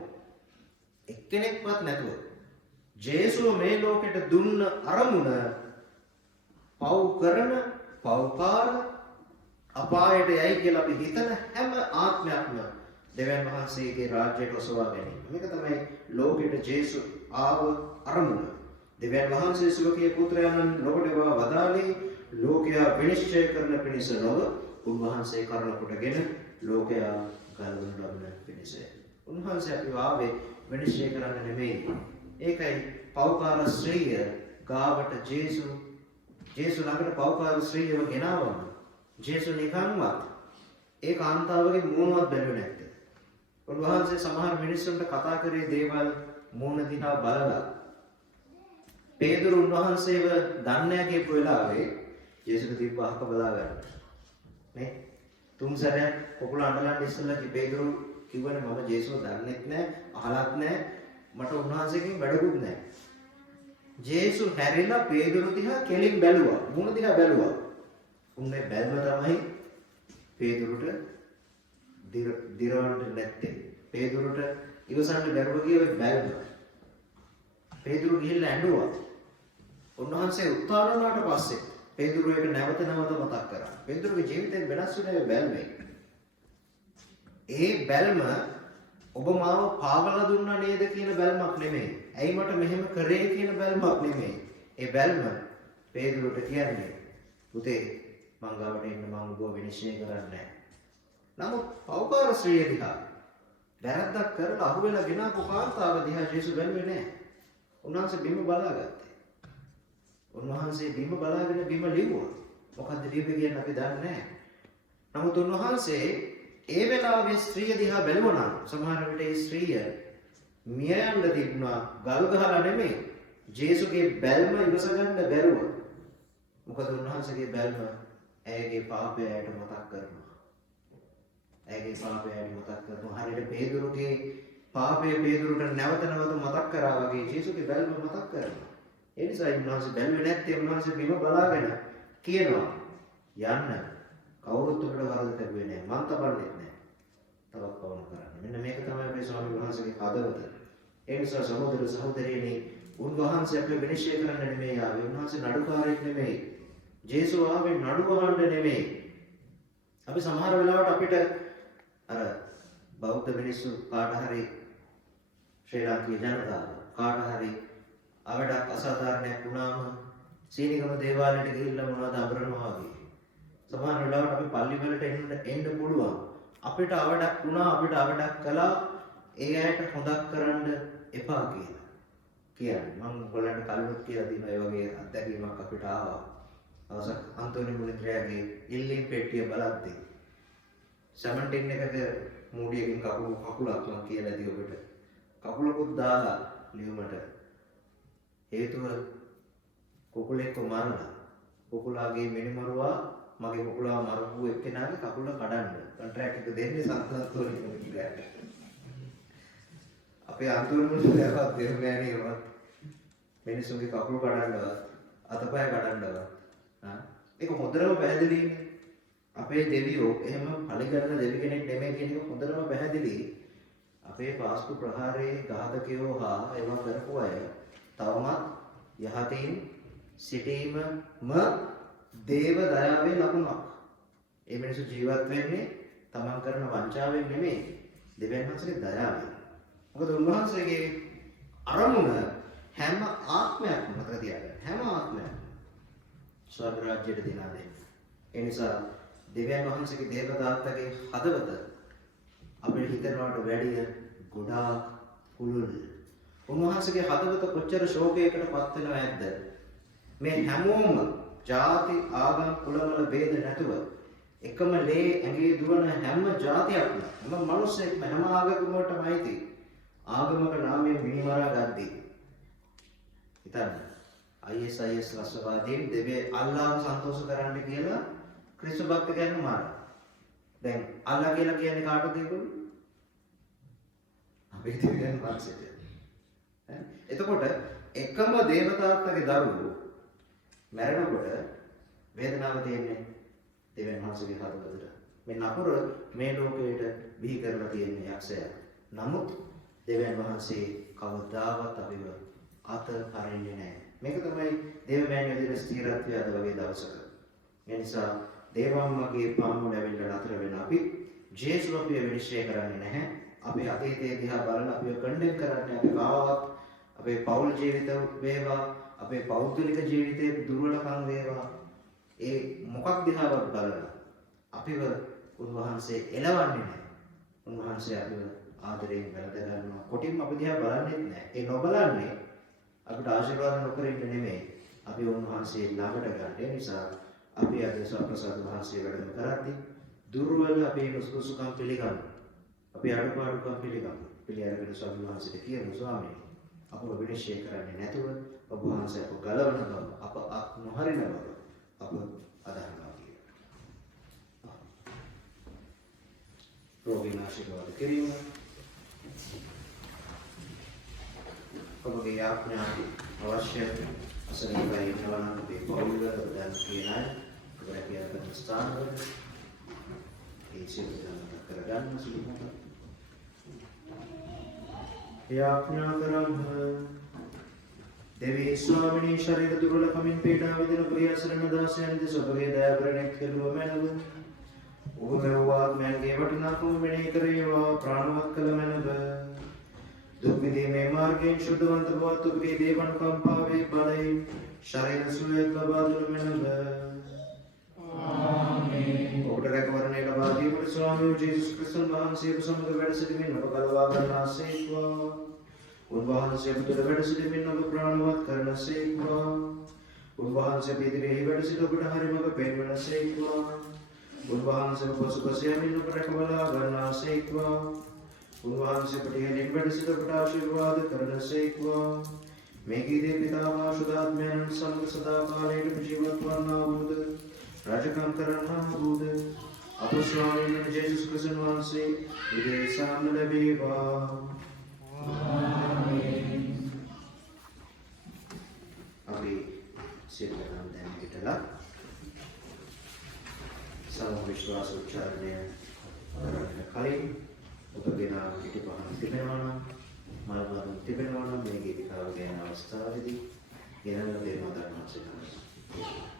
එක්කෙනෙක්වත් නැතුව. ජේසුව මේ ලෝකෙට දුන්න අරමුණ පව් කරන, පව්කාර, අපායට යයි කියලා අපි හිතන හැම ආත්මයක්ම දෙවියන් වහන්සේගේ රාජ්‍යයට ඔසවා ගැනීම. මේක තමයි ලෝකෙට ජේසු ආව අරමුණ. දෙවියන් වහන්සේ සුවකීය පුත්‍රයාණන් ලොවට වදාළේ ලෝකයා විනිශ්චය කරන පිණිස නොව උන්වහන්සේ කරන කොටගෙන ලෝකයා ගලවනු ලබන පිණිස. උන්වහන්සේ අපිව ආවේ විනිශ්චය කරන්න නෙමෙයි. ඒකයි පෞකාර ශ්‍රීය ගාවට ජේසු ළඟට පෞකාර ශ්‍රීයව ගෙනාවම ජේසු නිකන්වත් ඒ කාන්තාවගේ මූණවත් බැලුවේ නැත්තේ. උන්වහන්සේ සමහර මිනිස්සුන්ට කතා කරේ දේවල් මූණ දිහා බලලා. පේදුරු උන්වහන්සේව දන්නේ කියපු වෙලාවේ ජේසුට තිබ්බ අහක බලා ගන්න. නේ? තුන් සැරයක් කොකුල අඬලන්න ඉස්සෙල්ලා පේදුරු කිව්වනේ මම ජේසුව දන්නෙත් නැහැ, අහලත් නැහැ, මට උන්වහන්සේගෙන් වැඩකුත් නැහැ. ජේසු හැරිලා පේදුරු දිහා කෙලින් බැලුවා. මූණ දිහා බැලුවා. උන්නේ බැල්ම තමයි පේදුරුට දිරවන්න නැත්තේ. පේදුරුට ඉවසන්න බැරුව ගිය ඔය බැල්ම. පේදුරු ගිහිල්ලා ඇඬුවා. උන්වහන්සේ උත්ථාන වුණාට පස්සේ පේදුරු එක නැවත මතක් කරා. පේදුරුගේ ජීවිතේ වෙනස් වුණේ බැල්මේ. ඒ බැල්ම ඔබ මාව පාවලා දුන්නා නේද කියන බැල්මක් නෙමෙයි. ඇයි මට මෙහෙම කරේ කියන බැල්මක් නෙමෙයි. ඒ බැල්ම පේදුරුට කියන්නේ පුතේ මං ගාවට එන්න මං ඔබව විනිශ්චය කරන්නේ නැහැ. නමුත් පෞකාර ශ්‍රීය දිහා වැරද්දක් කරලා අහුවෙලා ගෙනාපු කාන්තාව දිහා ජේසු බැලුවේ නැහැ. උන්වහන්සේ බිම බලාගත්තේ. උන්වහන්සේ බිම බලාගෙන බිම ලිව්වා. මොකද්ද ලිව්වේ කියන්නේ අපි දන්නේ නැහැ. නමුත් උන්වහන්සේ ඒ වෙලාවේ ස්ත්‍රිය දිහා බැලුවා නම් සමහර විට ඒ ස්ත්‍රිය මිය යන්න තිබුණා ගල් ගහලා නෙමෙයි. ජේසුගේ බැල්ම ඉවස ගන්න බැරුව. මොකද උන්වහන්සේගේ බැල්ම ඇයගේ පාපය ඇයට මතක් කරනවා. ඇයගේ පාපය ඇයට මතක් කරනවා. හරියට පේදුරුගේ පාපය පේදුරුට නැවත මතක් කරා වගේ ජේසුගේ බැල්ම මතක් කරනවා. ඒ නිසා උන්වහන්සේ බැලුවේ නැත්තේ උන්වහන්සේ බිම බලාගෙන කියනවා යන්න කවුරුත් උඩට වරද කරුවේ නැහැ. මං තබන්නේ නැහැ. තවත් පවන කරන්න. මෙන්න මේක තමයි අපේ ස්වාමීන් වහන්සේගේ හදවත. ඒ නිසා සහෝදර සහෝදරියනි උන්වහන්සේ අපේ විනිශ්චය කරන්න නෙමෙයි ආවේ. උන්වහන්සේ නඩුකාරයෙක් නෙමෙයි. ජේසු ආවේ නඩු වහන්න නෙමෙයි. අපි සමහර වෙලාවට අපිට අර බෞද්ධ මිනිස්සු කාට හරි ශ්‍රී ලාංකීය ජනතාව කාට හරි අවඩක් අසාධාරණයක් වුණාම සීනිගම දේවාලයට ගිහිල්ලා මොනවද අඹරනවා වගේ. සමහර වෙලාවට අපි පල්ලි වලට එන්න පුළුවන්. අපිට අවඩක් වුණා අපිට අවඩක් කළා ඒ අයට හොදක් කරන්න එපා කියලා. කියන්නේ මම ඔයගලන්ට කලිනුත් කියලා දිනා ඒ වගේ අත්දැකීමක් අපිට ආවා. අවසක් අන්තෝනි මුනිත්‍රයාගේ ඉල්ලීම් පෙට්ටිය බලද්දී සමන්ටින් එකක මූඩියකින් කකුලක් මම කියලා ඇති ඔබට. කකුලකුත් දාලා ලියුමට හේතුව කුකුලෙක්ව මරලා කුකුලාගේ මිනිමරුවා මගේ කුකුලා මරපු එක්කෙනාගේ කකුල කඩන්න කොන්ට්‍රැක්ට් එක දෙන්නේ සම්පූර්ණ මුනිත්‍රයාට. අපේ අන්තෝනි මුනිත්‍රයාවත් දෙවියන්ේවත් මිනිසුන්ගේ කකුල කඩන්නවත් අතපය කඩන්නවත් ඒක හොඳටම පැහැදිලිනේ. අපේ දෙවියෝ එහෙම පරිගණන දෙවි කෙනෙක් නෙමෙයි කියන එක හොඳටම පැහැදිලි. අපේ පාස්කු ප්‍රහාරයේ ඝාතකයෝ හා ඒවා කරපු අය තවමත් යහතින් සිටීමම දේව දයාවේ ලකුණක්. ඒ මිනිස්සු ජීවත් වෙන්නේ තමන් කරන වංචාවෙන් නෙමෙයි දෙවියන් වහන්සේගේ දයාවෙන්. මොකද උන්වහන්සේගේ අරමුණ හැම ආත්මයක්ම මතක තියාගන්න. හැම ආත්මයක්ම ස්වර්ග රාජ්‍යයට දිනා දෙන්න. ඒ නිසා දෙවියන් වහන්සේගේ දේවතාත්තගේ හදවත අපේ හිතනවට වැඩිය ගොඩාක් පුළුල්. උන්වහන්සේගේ හදවත කොච්චර ශෝකයකට පත් වෙනව ඇද්ද? මේ හැමෝම ಜಾති ආගම් කුලවල ભેද නැතුව එකම ලේ ඇඟේ දුවන හැම જાතියක්ම හැම මිනිස්සෙක්ම හැම ආගමකටම අයිති. ආගමක නාමයෙන් මිනිමරා ගද්දී හිතන්න ISIS රසවාදීන් දෙවියන් අල්ලාහව සන්තෝෂ කරන්න කියලා ක්‍රිස්තු භක්තයන් මාරා. දැන් අල්ලා කියලා කියන්නේ කාටද ඒගොල්ලෝ? අපේ දෙවියන් වහන්සේට. එතකොට එකම දේවතාවගේ දරුවෝ මැරෙනකොට වේදනාව තියෙන්නේ දෙවියන් වහන්සේගේ හදවතට. මේ නපුර මේ ලෝකයට බිහි කරලා තියෙන යක්ෂයා. නමුත් දෙවියන් වහන්සේ කවදාවත් අපිව අත හරින්නේ නැහැ. මේක තමයි දේවමෑණියෝ දින ස්ථිරත්වය අද වගේ දවසක. ඒ නිසා දේවම්මගේ පාමුල ඇවිල්ලා නතර වෙන අපි ජේසුස් අපිව විනිශ්චය කරන්නේ නැහැ. අපි අතීතයේ දිහා බලන අපිව කන්ඩෙම් කරන්නේ අපි කාවත් අපේ පෞල් ජීවිත වේවා අපේ පෞද්ගලික ජීවිතයේ දුර්වලකම් වේවා ඒ මොකක් දිහාවත් බලලා අපිව උන්වහන්සේ එලවන්නේ නැහැ. උන්වහන්සේ අපිව ආදරයෙන් වැළඳ ගන්නවා. කොටින්ම අපි දිහා බලන්නේ නැහැ. ඒ නොබලන්නේ අපිට ආශිර්වාද නොකර ඉන්න නෙමෙයි. අපි උන්වහන්සේ ළඟට ගන්න. ඒ නිසා අපි අද සත්පුරුෂ වහන්සේ වැඩම කරද්දී දුර්වල අපේ නුසුසුකම් පිළිගන්න. අපි අඩුපාඩුකම් පිළිගන්න. පිළිඅරගෙන ස්වාමීන් වහන්සේට කියමු ස්වාමීනි අපව විනිශ්චය කරන්නේ නැතුව ඔබ වහන්සේ අප ගලවන බව අප නොහරින බව අප අදහනවා කියලා. රෝගීන් ආශිර්වාද කිරීම ඔබගේ යාඥාටි අවශ්‍ය අසනීපයි ඉන්නවා නම් අපේ පෞල් වල දැන් කියන අය ඔබලා කියන ස්ථානවල ඒ සියලු දන්න කරගන්න සුළු මොහොත යාඥා කරම් देवी स्वामिनी शरीर दुर्लभमिन पीड़ा विदिन प्रियसरण दासयन दिस ඔබගේ දයාපරණයක් කෙරුව මැනව ඕමරුවාත් මෑන්ගේ වටිනාකම මෙනෙහි කරේවා ප්‍රාණවත් කළ මැනව දුක් විඳීමේ මාර්ගයෙන් ශුද්ධවන්ත බවත් ඔබගේ දේවන කම්පාවේ බලයෙන් ශරීර සුවයක් ලබා දුන මැනව ආමේන් ඔබට රැකවරණය ලබා දීමට ස්වාමී ජේසුස් ක්‍රිස්තුන් වහන්සේ සමග වැඩ සිටමින් ඔබ ගලවා ගන්නාසේක්වා උන්වහන්සේ පිටත වැඩ සිටමින් ඔබ ප්‍රාණවත් කරනසේක්වා උන්වහන්සේ පිටිරෙහි වැඩ සිට ඔබට හරිමඟ පෙන්වනසේක්වා උන්වහන්සේ පසුපස යමින් ඔබ රැකවලා ගන්නාසේක්වා උන්වහන්සේ පිටිහෙලින් වැඩ සිට ඔබට ආශිර්වාද කරනසේක්වා මේ කීදේ පිතා වාසුදාත්මයන් සමග සදා කාලයට ජීවත් වන්නා වූද රාජකම් කරන්නා වූද අප ස්වාමීන් ජේසුස් ක්‍රිස්තුන් වහන්සේ විදේශාම ලැබේවා ආමේන්. අපි සියලුම දැන් හිටලා සම විශ්වාස උච්චාරණය කරන්න කලින් ඔබගේ නාම පිටපහන් තිබෙනවා නම් මල්වරුන් තිබෙනවා නම් මේ ගීතිකාව ගැන අවස්ථාවේදී ගෙනල්ලා දෙනවා ධර්මසිකම.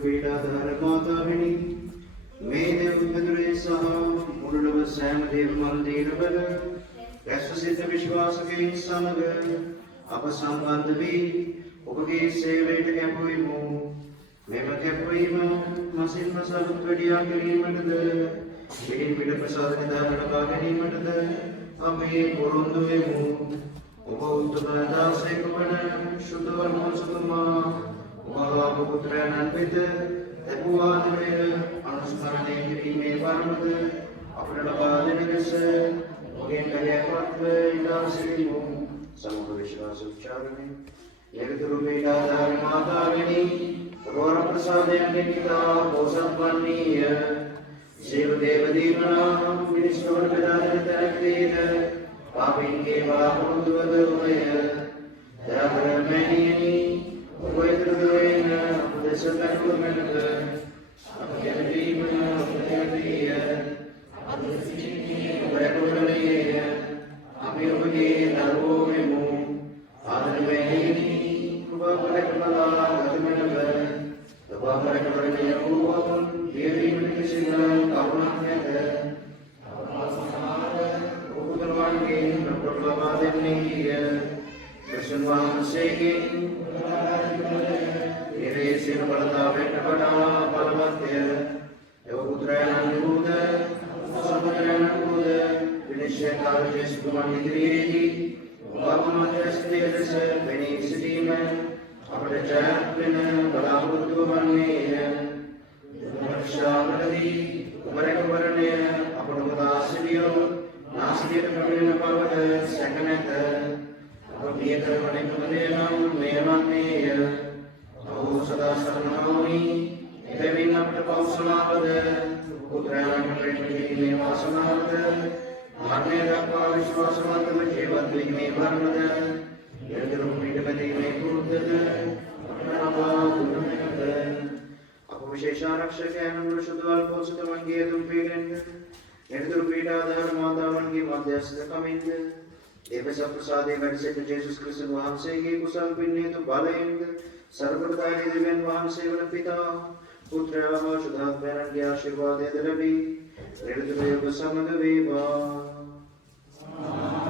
පීඩාදාර මාතාවෙනි මේ දෙව් මෙදුරේ සහ මුළුලව සෑම දේව මන්දිරවල රැස්ව සිට විශ්වාසකයන් සමග අප සම්බන්ධ වී ඔබගේ සේවයට කැපවෙමු. මෙම කැපවීම මසින් මසලුත් වැඩියා කිරීමටද පිළින් පිට ප්‍රසාද නිදාන ලබා ගැනීමටද අපි පොරොන්දු වෙමු. ඔබ උත්තම දාසයෙක් වන ශුද්ධ වර්ණසතුමා ඔබ පුත්‍රයන්න් වෙත ලැබුවාදමය අනුස්මරණය කිරීමේ වරමද අපට ලබා දෙන ලෙස ඔබෙන් කැලෑපත්ව ඉල්ලා සිටිමු. සමග විශ්වාස උච්චාරණය යගතුරු පීඩාදාර මාතාවෙනි ඔබ වර ප්‍රසාදයෙන් නිකිතා පෝසත් වන්නීය. සියලු දේව දීමනා මිනිස්සුන්ට බෙදා දෙන තැනකදීද පාපීන්ගේ බලාපොරොත්තුවද ඔබය. දයාකර මෑණියනි ඔබ ඉදිරියෙන් උදෙස පැතුමකට අප කැමැතිම ඔබ කැමැතිය. ඔබ රැකවරණීය. අපි ඔබගේ දරුවෝ වෙමු. ආදරණීයනි ඔබ රැකවලා ගතමනව ඔබ රැකවරණීය වූවන් දියවීමට කිසිම කරුණක් නැත. ඔබ දරුවන්ගෙන් අපට ලබා දෙන්නේ ක්‍රිස්තුන් වහන්සේගෙන් සියලු බලතාවයන්ට වඩා බලවත්ය. එව පුත්‍රයන් වූද සහෝදරයන් වූද විනිශ්චයකාර ජේසුස් කුමාරන් ඉදිරියේදී ඔබ මැදස්තේ ලෙස පෙනී සිටීම අපට ජයක් වෙන බලාපොරොත්තුව වන්නේය. දුර්ශාමලදී ඔබ රැකවරණය අපට උදා සිටියෝ නාසිකයට පැමිණෙන බවට සැක නැත. අප පිය කරවන එකම දේ නම් මෙය වන්නේය. ඔහු සදා සරණවමි. එබැවින් අපට පෞසනාවද පුත්‍රයන් ප්‍රේමීමේ වාසනාවද මරණය දක්වා විශ්වාසවන්තව ජීවත් වීමේ වරමද යදිරු පිටපැදීමේ පුරුද්දද අපට දුන්නේද. අප විශේෂ ආරක්ෂකයන් වූ සුදුවල් පොසොතමන්ගේ දුම් පීඩෙන්ද යදිරු පීඩාදාර මාතාවන්ගේ මධ්‍යස්ථකමින්ද එබස ප්‍රසාදේ වැඩ සිට ජේසුස් ක්‍රිස්තුස් වහන්සේගේ කුසල් පින් හේතු බලයෙන්ද सर्वप्रदायी दिव्यन वහන්සේ වන පිතා පුත්‍රයා හා සුදාත්මයන්ගේ ආශිර්වාදයද ලැබී නිරතුරුව ඔබ සමග වේවා. Oh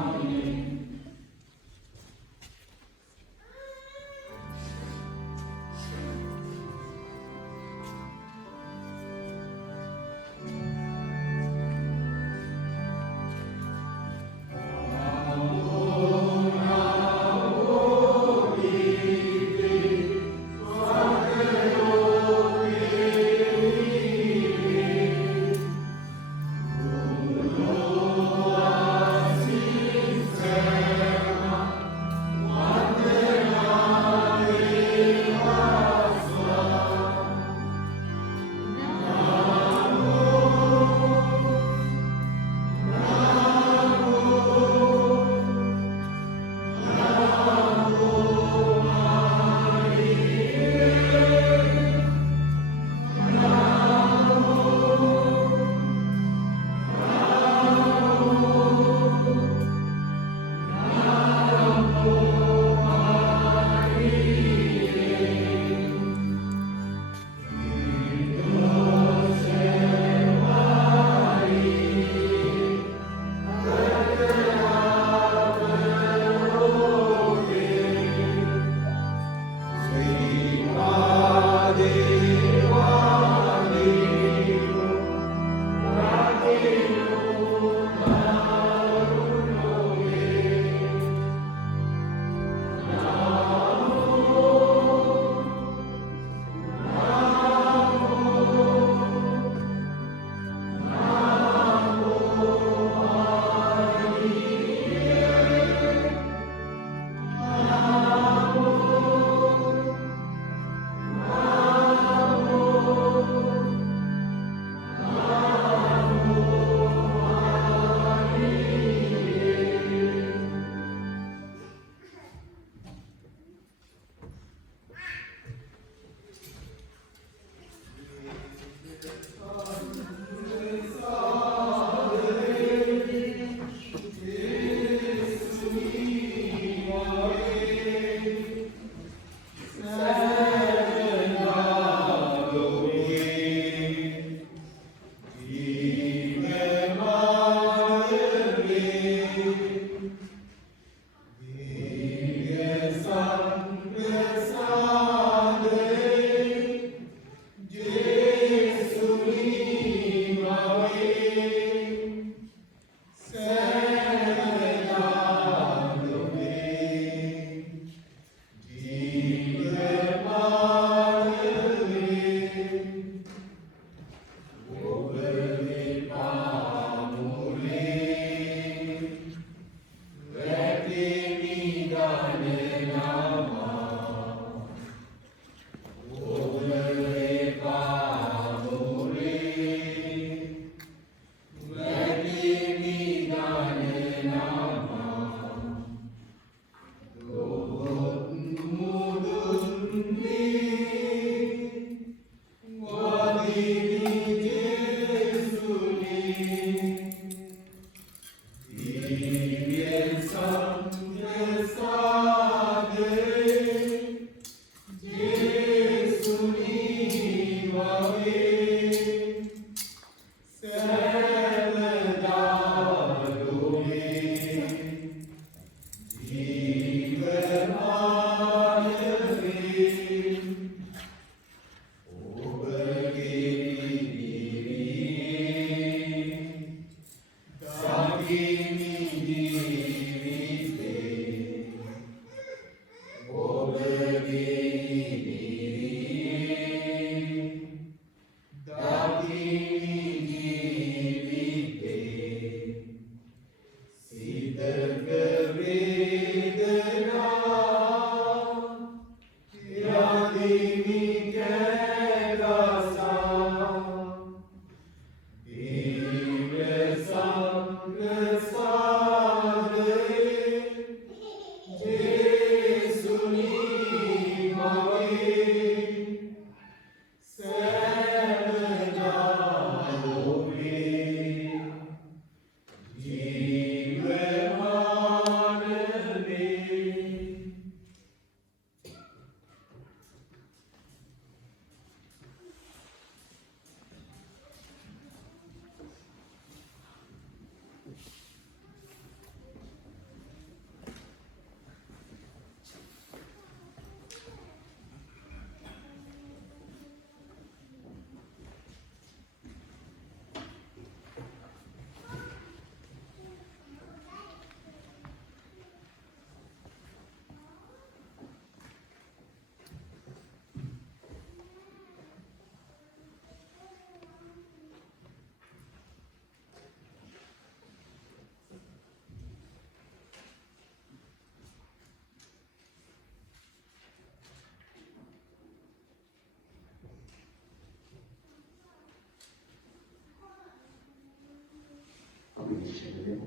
විනිශ්චය දෙමු.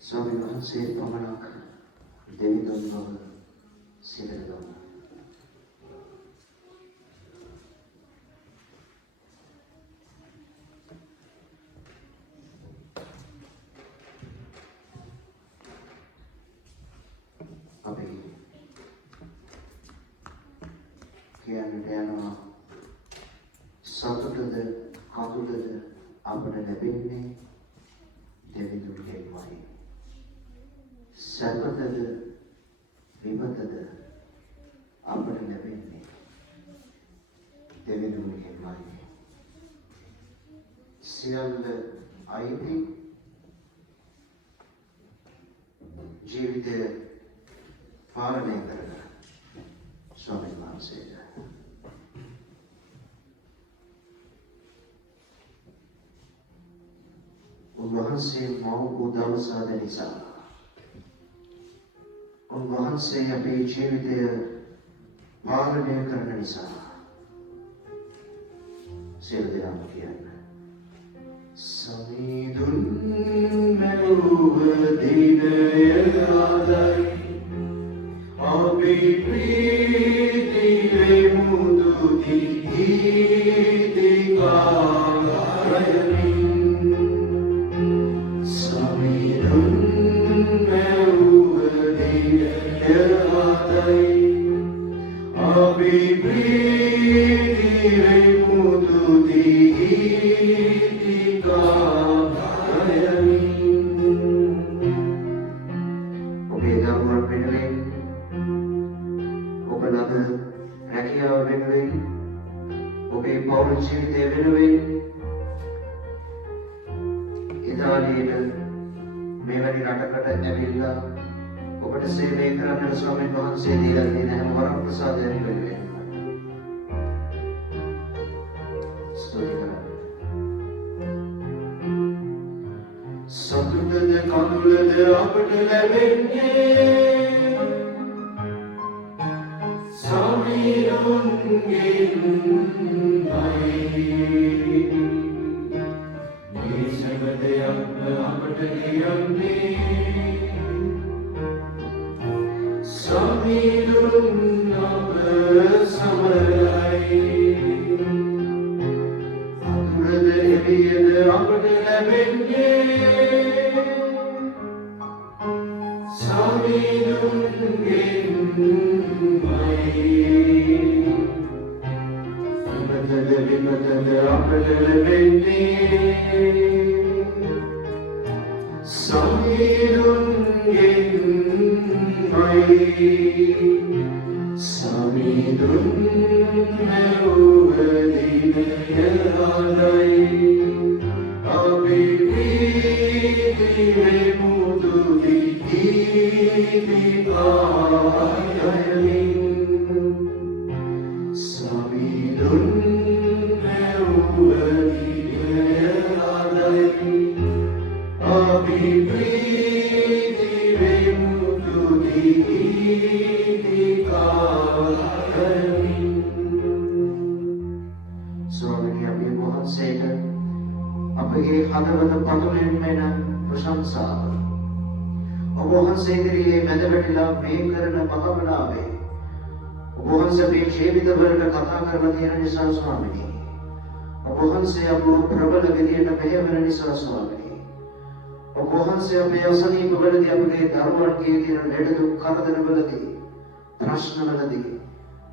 ස්වාමීන් වහන්සේ පමණක් දෙවිඳුන් බව සිතනවා. අපි කියන්නට යනවා සතුටද කඳුලද අපට ලැබෙන්නේ දෙවිඳුන්ගෙන්මයි. සැපතද විපතද අපට ලැබෙන්නේ දෙවිඳුන්ගෙන්මයි. සියල්ල අයිති ජීවිතය පාලනය කරන ස්වාමීන් වහන්සේට උන්වහන්සේ මව් උදවසාද නිසා උන්වහන්සේ අපේ ජීවිතය පාලනය කරන නිසා සියලු දෙනාම කියන්න සමීදුන් මැවුව දිනය ආදයි Abi priti mudu dihidikarayani Samirun mevudiyadai Abi priti mudu dihidikarayani Oke, gambar penerin ඔබලද රැකියාව වෙනුවෙන් ඔබේ පෞල් ජීවිතය වෙනුවෙන් ඉතාලියට මෙවැනි රටකට ඇවිල්ලා ඔබට සේවය කරන්නට ස්වාමීන් වහන්සේ දීලා තියෙන හැම වරම් ප්‍රසාදයක් වෙනුවෙන් ස්තුති කරන්න. සතුටද කඳුලද අපට ලැබෙන්නේ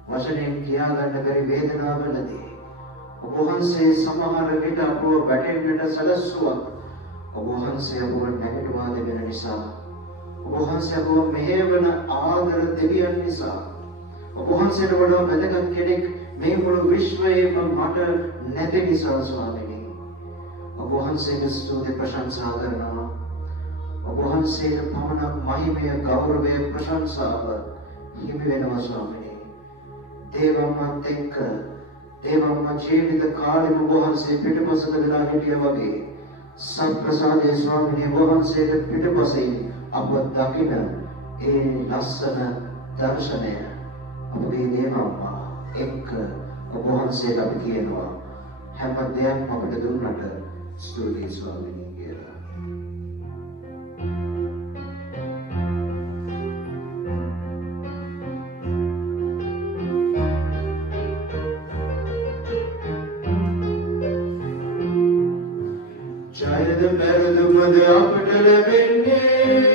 වචනයෙන් කියා ගන්න බැරි වේදනාවලදී ඔබ වහන්සේ සමහර විට අපව වැටෙන්නට සැලැස්සුවා. ඔබ වහන්සේ අපව නැගිටවා දෙන නිසා ඔබ වහන්සේ අපව මෙහෙවන ආදර දෙවියන් නිසා ඔබ වහන්සේට වඩා වැදගත් කෙනෙක් මේ මුළු විශ්වයේම මට නැති නිසා ස්වාමීනි ඔබ වහන්සේට ස්තුති ප්‍රශංසා කරනවා. ඔබ වහන්සේට පමණක් මහිමය ගෞරවය ප්‍රශංසාව හිමි වෙනවා ස්වාමීනි. දේවම්මත් එක්ක දේවම්ම ජීවිත කාලෙම වහන්සේ පිටපසට වෙලා හිටියා වගේ සත්ප්‍රසාදයේ ස්වාමීන් වහන්සේට පිටපසින් අප දකින ඒ ලස්සන දර්ශනය අපේ දේවම්මා එක්ක ඔබ වහන්සේට අපි කියනවා හැම දෙයක්ම අපට දුන්නට ස්තුතියි ස්වාමීනි කියලා. ජයද පැරදුමද අපට ලැබෙන්නේ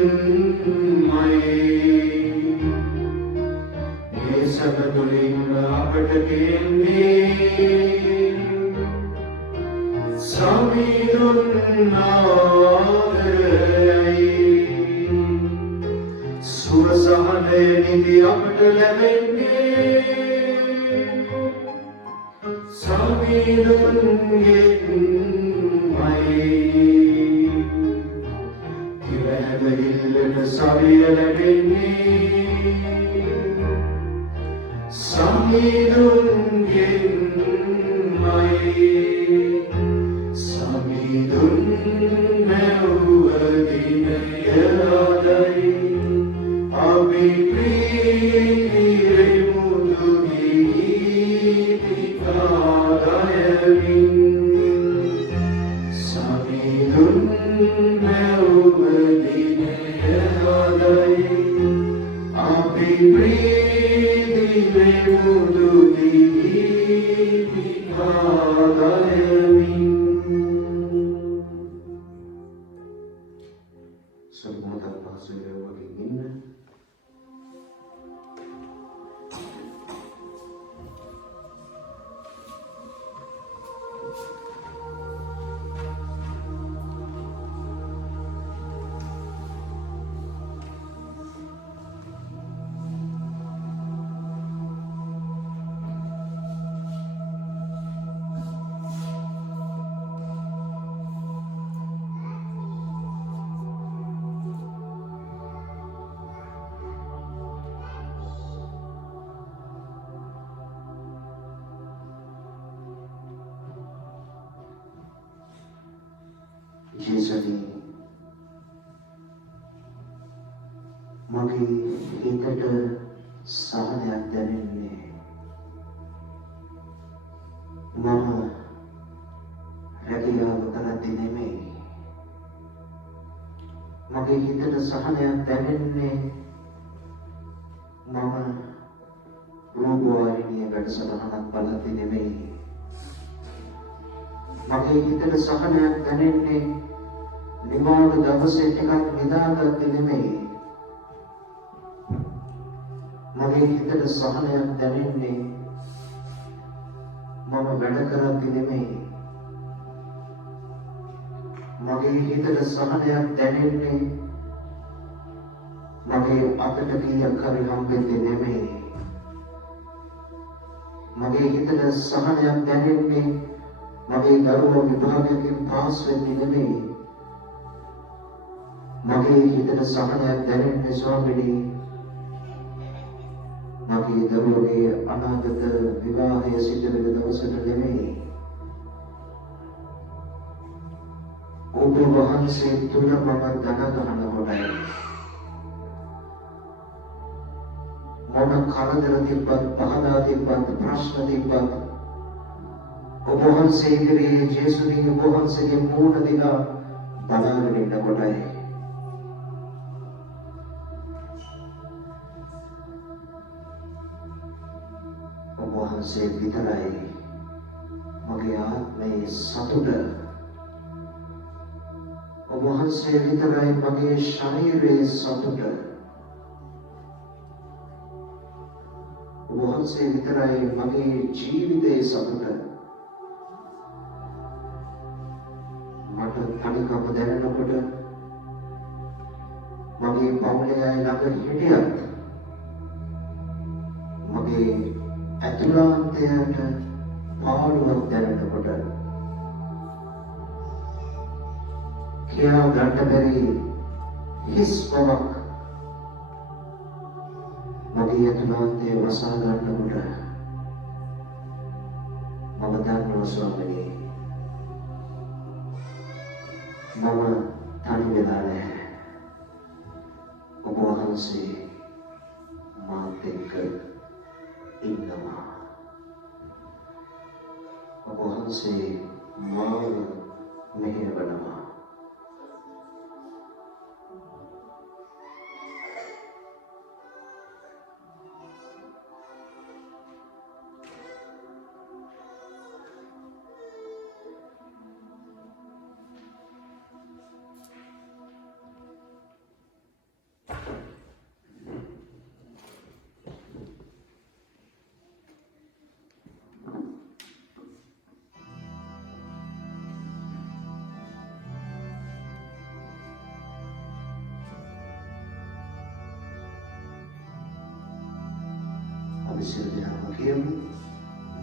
සමීදුන්ගෙන්මයි. මේ සැප තුළින්ම අපට කෙන්නේ සමීදුන් ආදරයයි. සුව සහනය නිදි අපට ලැබෙන්නේ සමීදුන්ගෙන්මයි. කිවැහැබිල්ලට සවිය ලැබෙන්නේ සමීදුන්ගෙන්මයි. සමීදුන් මැව්වදිනය ආදයි අපි ප්‍රීතියේ මුදුනි ගීතිකාදයමින්. සමීදුන් මැව්වදිනය ආදයි අපි ප්‍රීතියේ මුදුනි ගීතිකාදයමින්. සම්මත පහසුවේ වගේ ඉන්න. ජේසුනි මගේ හිතට සහනයක් දැනෙන්නේ මම රැකියාව කරද්දී නෙමෙයි. මගේ හිතට සහනයක් දැනෙන්නේ මම රූපවාහිනිය වැඩසටහනක් බලද්දී නෙමෙයි. මගේ හිතට සහනයක් දැනෙන්නේ නිමාඩු දවසේ ටිකක් නිදාගත්තේ නෙමෙයි. මගේ හිතට සහනයක් දැනෙන්නේ මම වැඩ කරද්දී නෙමෙයි. මගේ හිතට සහනයක් දැනෙන්නේ මගේ අතට කීයක් හරි හම්බෙන්නේ නෙමෙයි. මගේ හිතට සහනයක් දැනෙන්නේ මගේ දරුවෝ විභාගයකින් පාස් වෙන්නේ නෙමෙයි. මගේ හිතට සහනයක් දැනෙන්නේ ස්වාමීනි මගේ දරුවගේ අනාගත විවාහය සිද්ධ වෙන දවසට නෙමෙයි. ඔබ වහන්සේ තුල මම දනගහන කොටයි. මොන කරදර තිබ්බත් පහදා තිබ්බත් ප්‍රශ්න තිබ්බත් ඔබ වහන්සේ ඉදිරියේ ජේසුනි ඔබ වහන්සේගේ මූණ දිහා බලාගෙන ඉන්න කොටයි. ඔබ වහන්සේ විතරයි මගේ ආත්මයේ සතුට. ඔබ වහන්සේ විතරයි මගේ ශරීරයේ සතුට. ඔබ වහන්සේ විතරයි මගේ ජීවිතයේ සතුට. මට තනිකම දැනෙනකොට මගේ පවුලේ අය ළඟ හිටියත් මගේ ඇතුළාන්තයට පාළුවක් දැනෙනකොට කියා ගන්න බැරි හිස් බවක් මගේ ඇතුළාන්තයේ වසා ගන්නකොට මම දන්නවා ස්වාමීනි මම තනි වෙලා නැහැ. ඔබ වහන්සේ මාත් එක්ක ඉන්නවා. ඔබ වහන්සේ මාව මෙහෙයවනවා.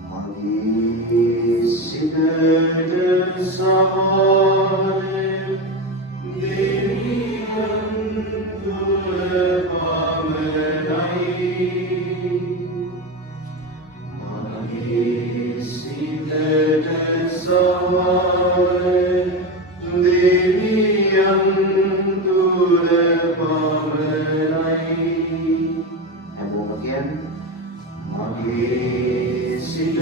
මගේ සිතට සමාන දෙවියන් තුල පමණයි. මගේ සිතට සමාන දෙවියන් තුල පමණයි. හැමෝම කියන්නේ මගේ සිතට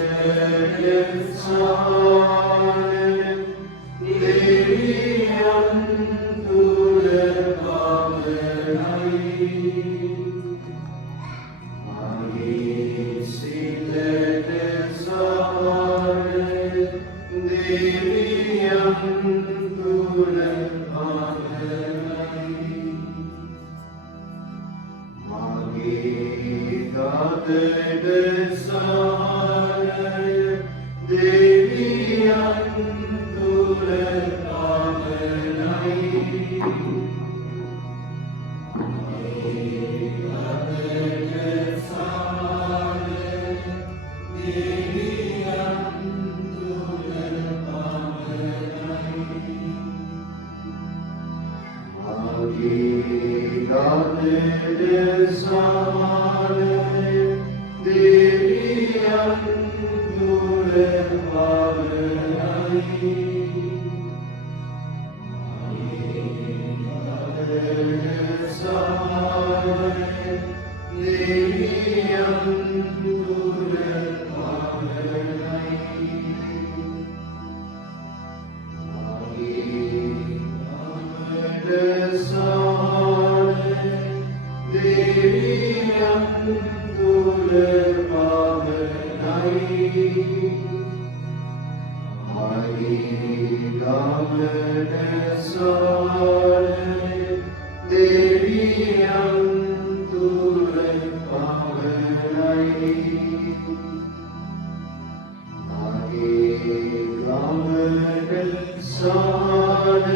සමාන දෙවියන් තුල පමණයි. මගේ සිතට සමාන දෙවියන් තුල පමණයි. මගේ ගතට සමාන දෙවියන් තුල පමණයි. මගේ ගතට සමාන දෙවියන් තුල පමණයි. මගේ ගතට සමාන දෙවියන් තුල පමණයි. මගේ ගතට සමාන දෙවියන් තුල පමණයි. මගේ ගතට සමාන දෙවියන් තුල පමණයි. මගේ ගමට සමාන දෙවියන් තුල පමණයි. මගේ ගමට සමාන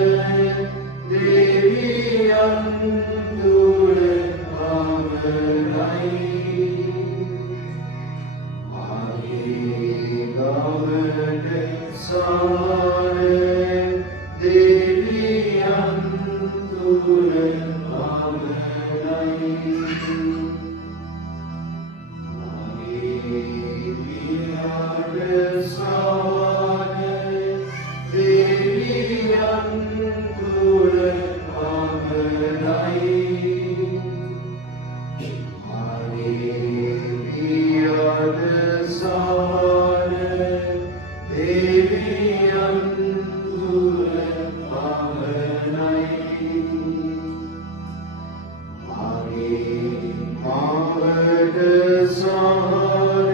දෙවියන් තුල පමණයි. මගේ ගමට සමාන දෙවියන් තුල පමණයි. මගේ පියාට සමාන දෙවියන් තුල පමණයි. මගේ පියාට සමාන දෙවියන් තුල පමණයි. මගේ මාවට සමාන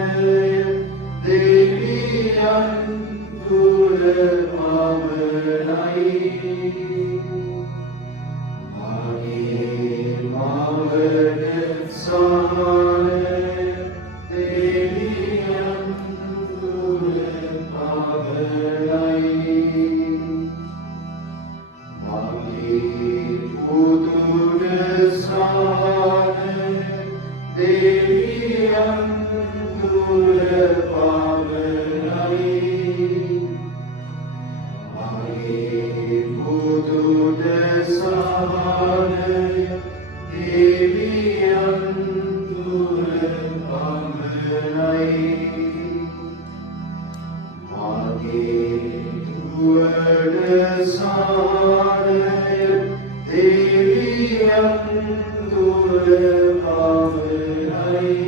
දෙවියන් තුල පමණයි. මගේ මාවට සමාන දෙවියන් තුල පමණයි. මගේ පුතුට සමාන දෙවියන් තුල පමණයි. මගේ පුතුට සමාන දෙවියන් තුල පමණයි. මගේ දුවට සමාන දෙවියන් තුල පමණයි.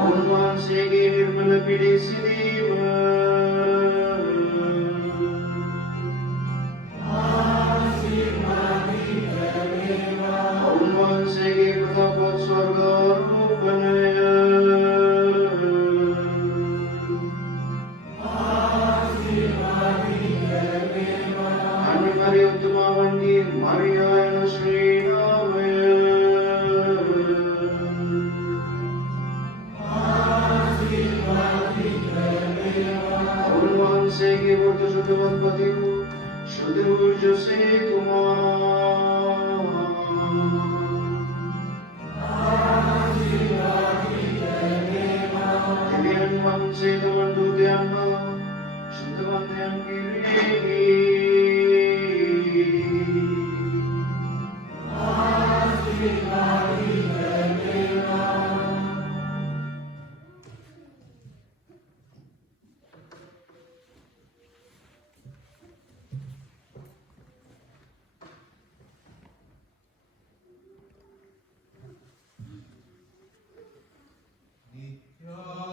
උන්වහන්සේගේ නිර්මල පිළිසිඳීම උන්වහන්සේගේ ප්‍රතාපවත් ස්වර්ගාරෝපණය අනිමරි උතුමාවන්ගේ මරියා යන ශ්‍රී නාමය උන්වහන්සේගේ වෘත සුදවත් පති වූ ශුද්ධ වූ ජොසේ කුමාරයා දෙවියන් වහන්සේ තමන් දූතයන් හා ශුද්ධවන්තයන් කෙරෙහි Yo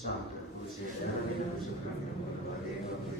शांत उसे धर्म सुखम वदेव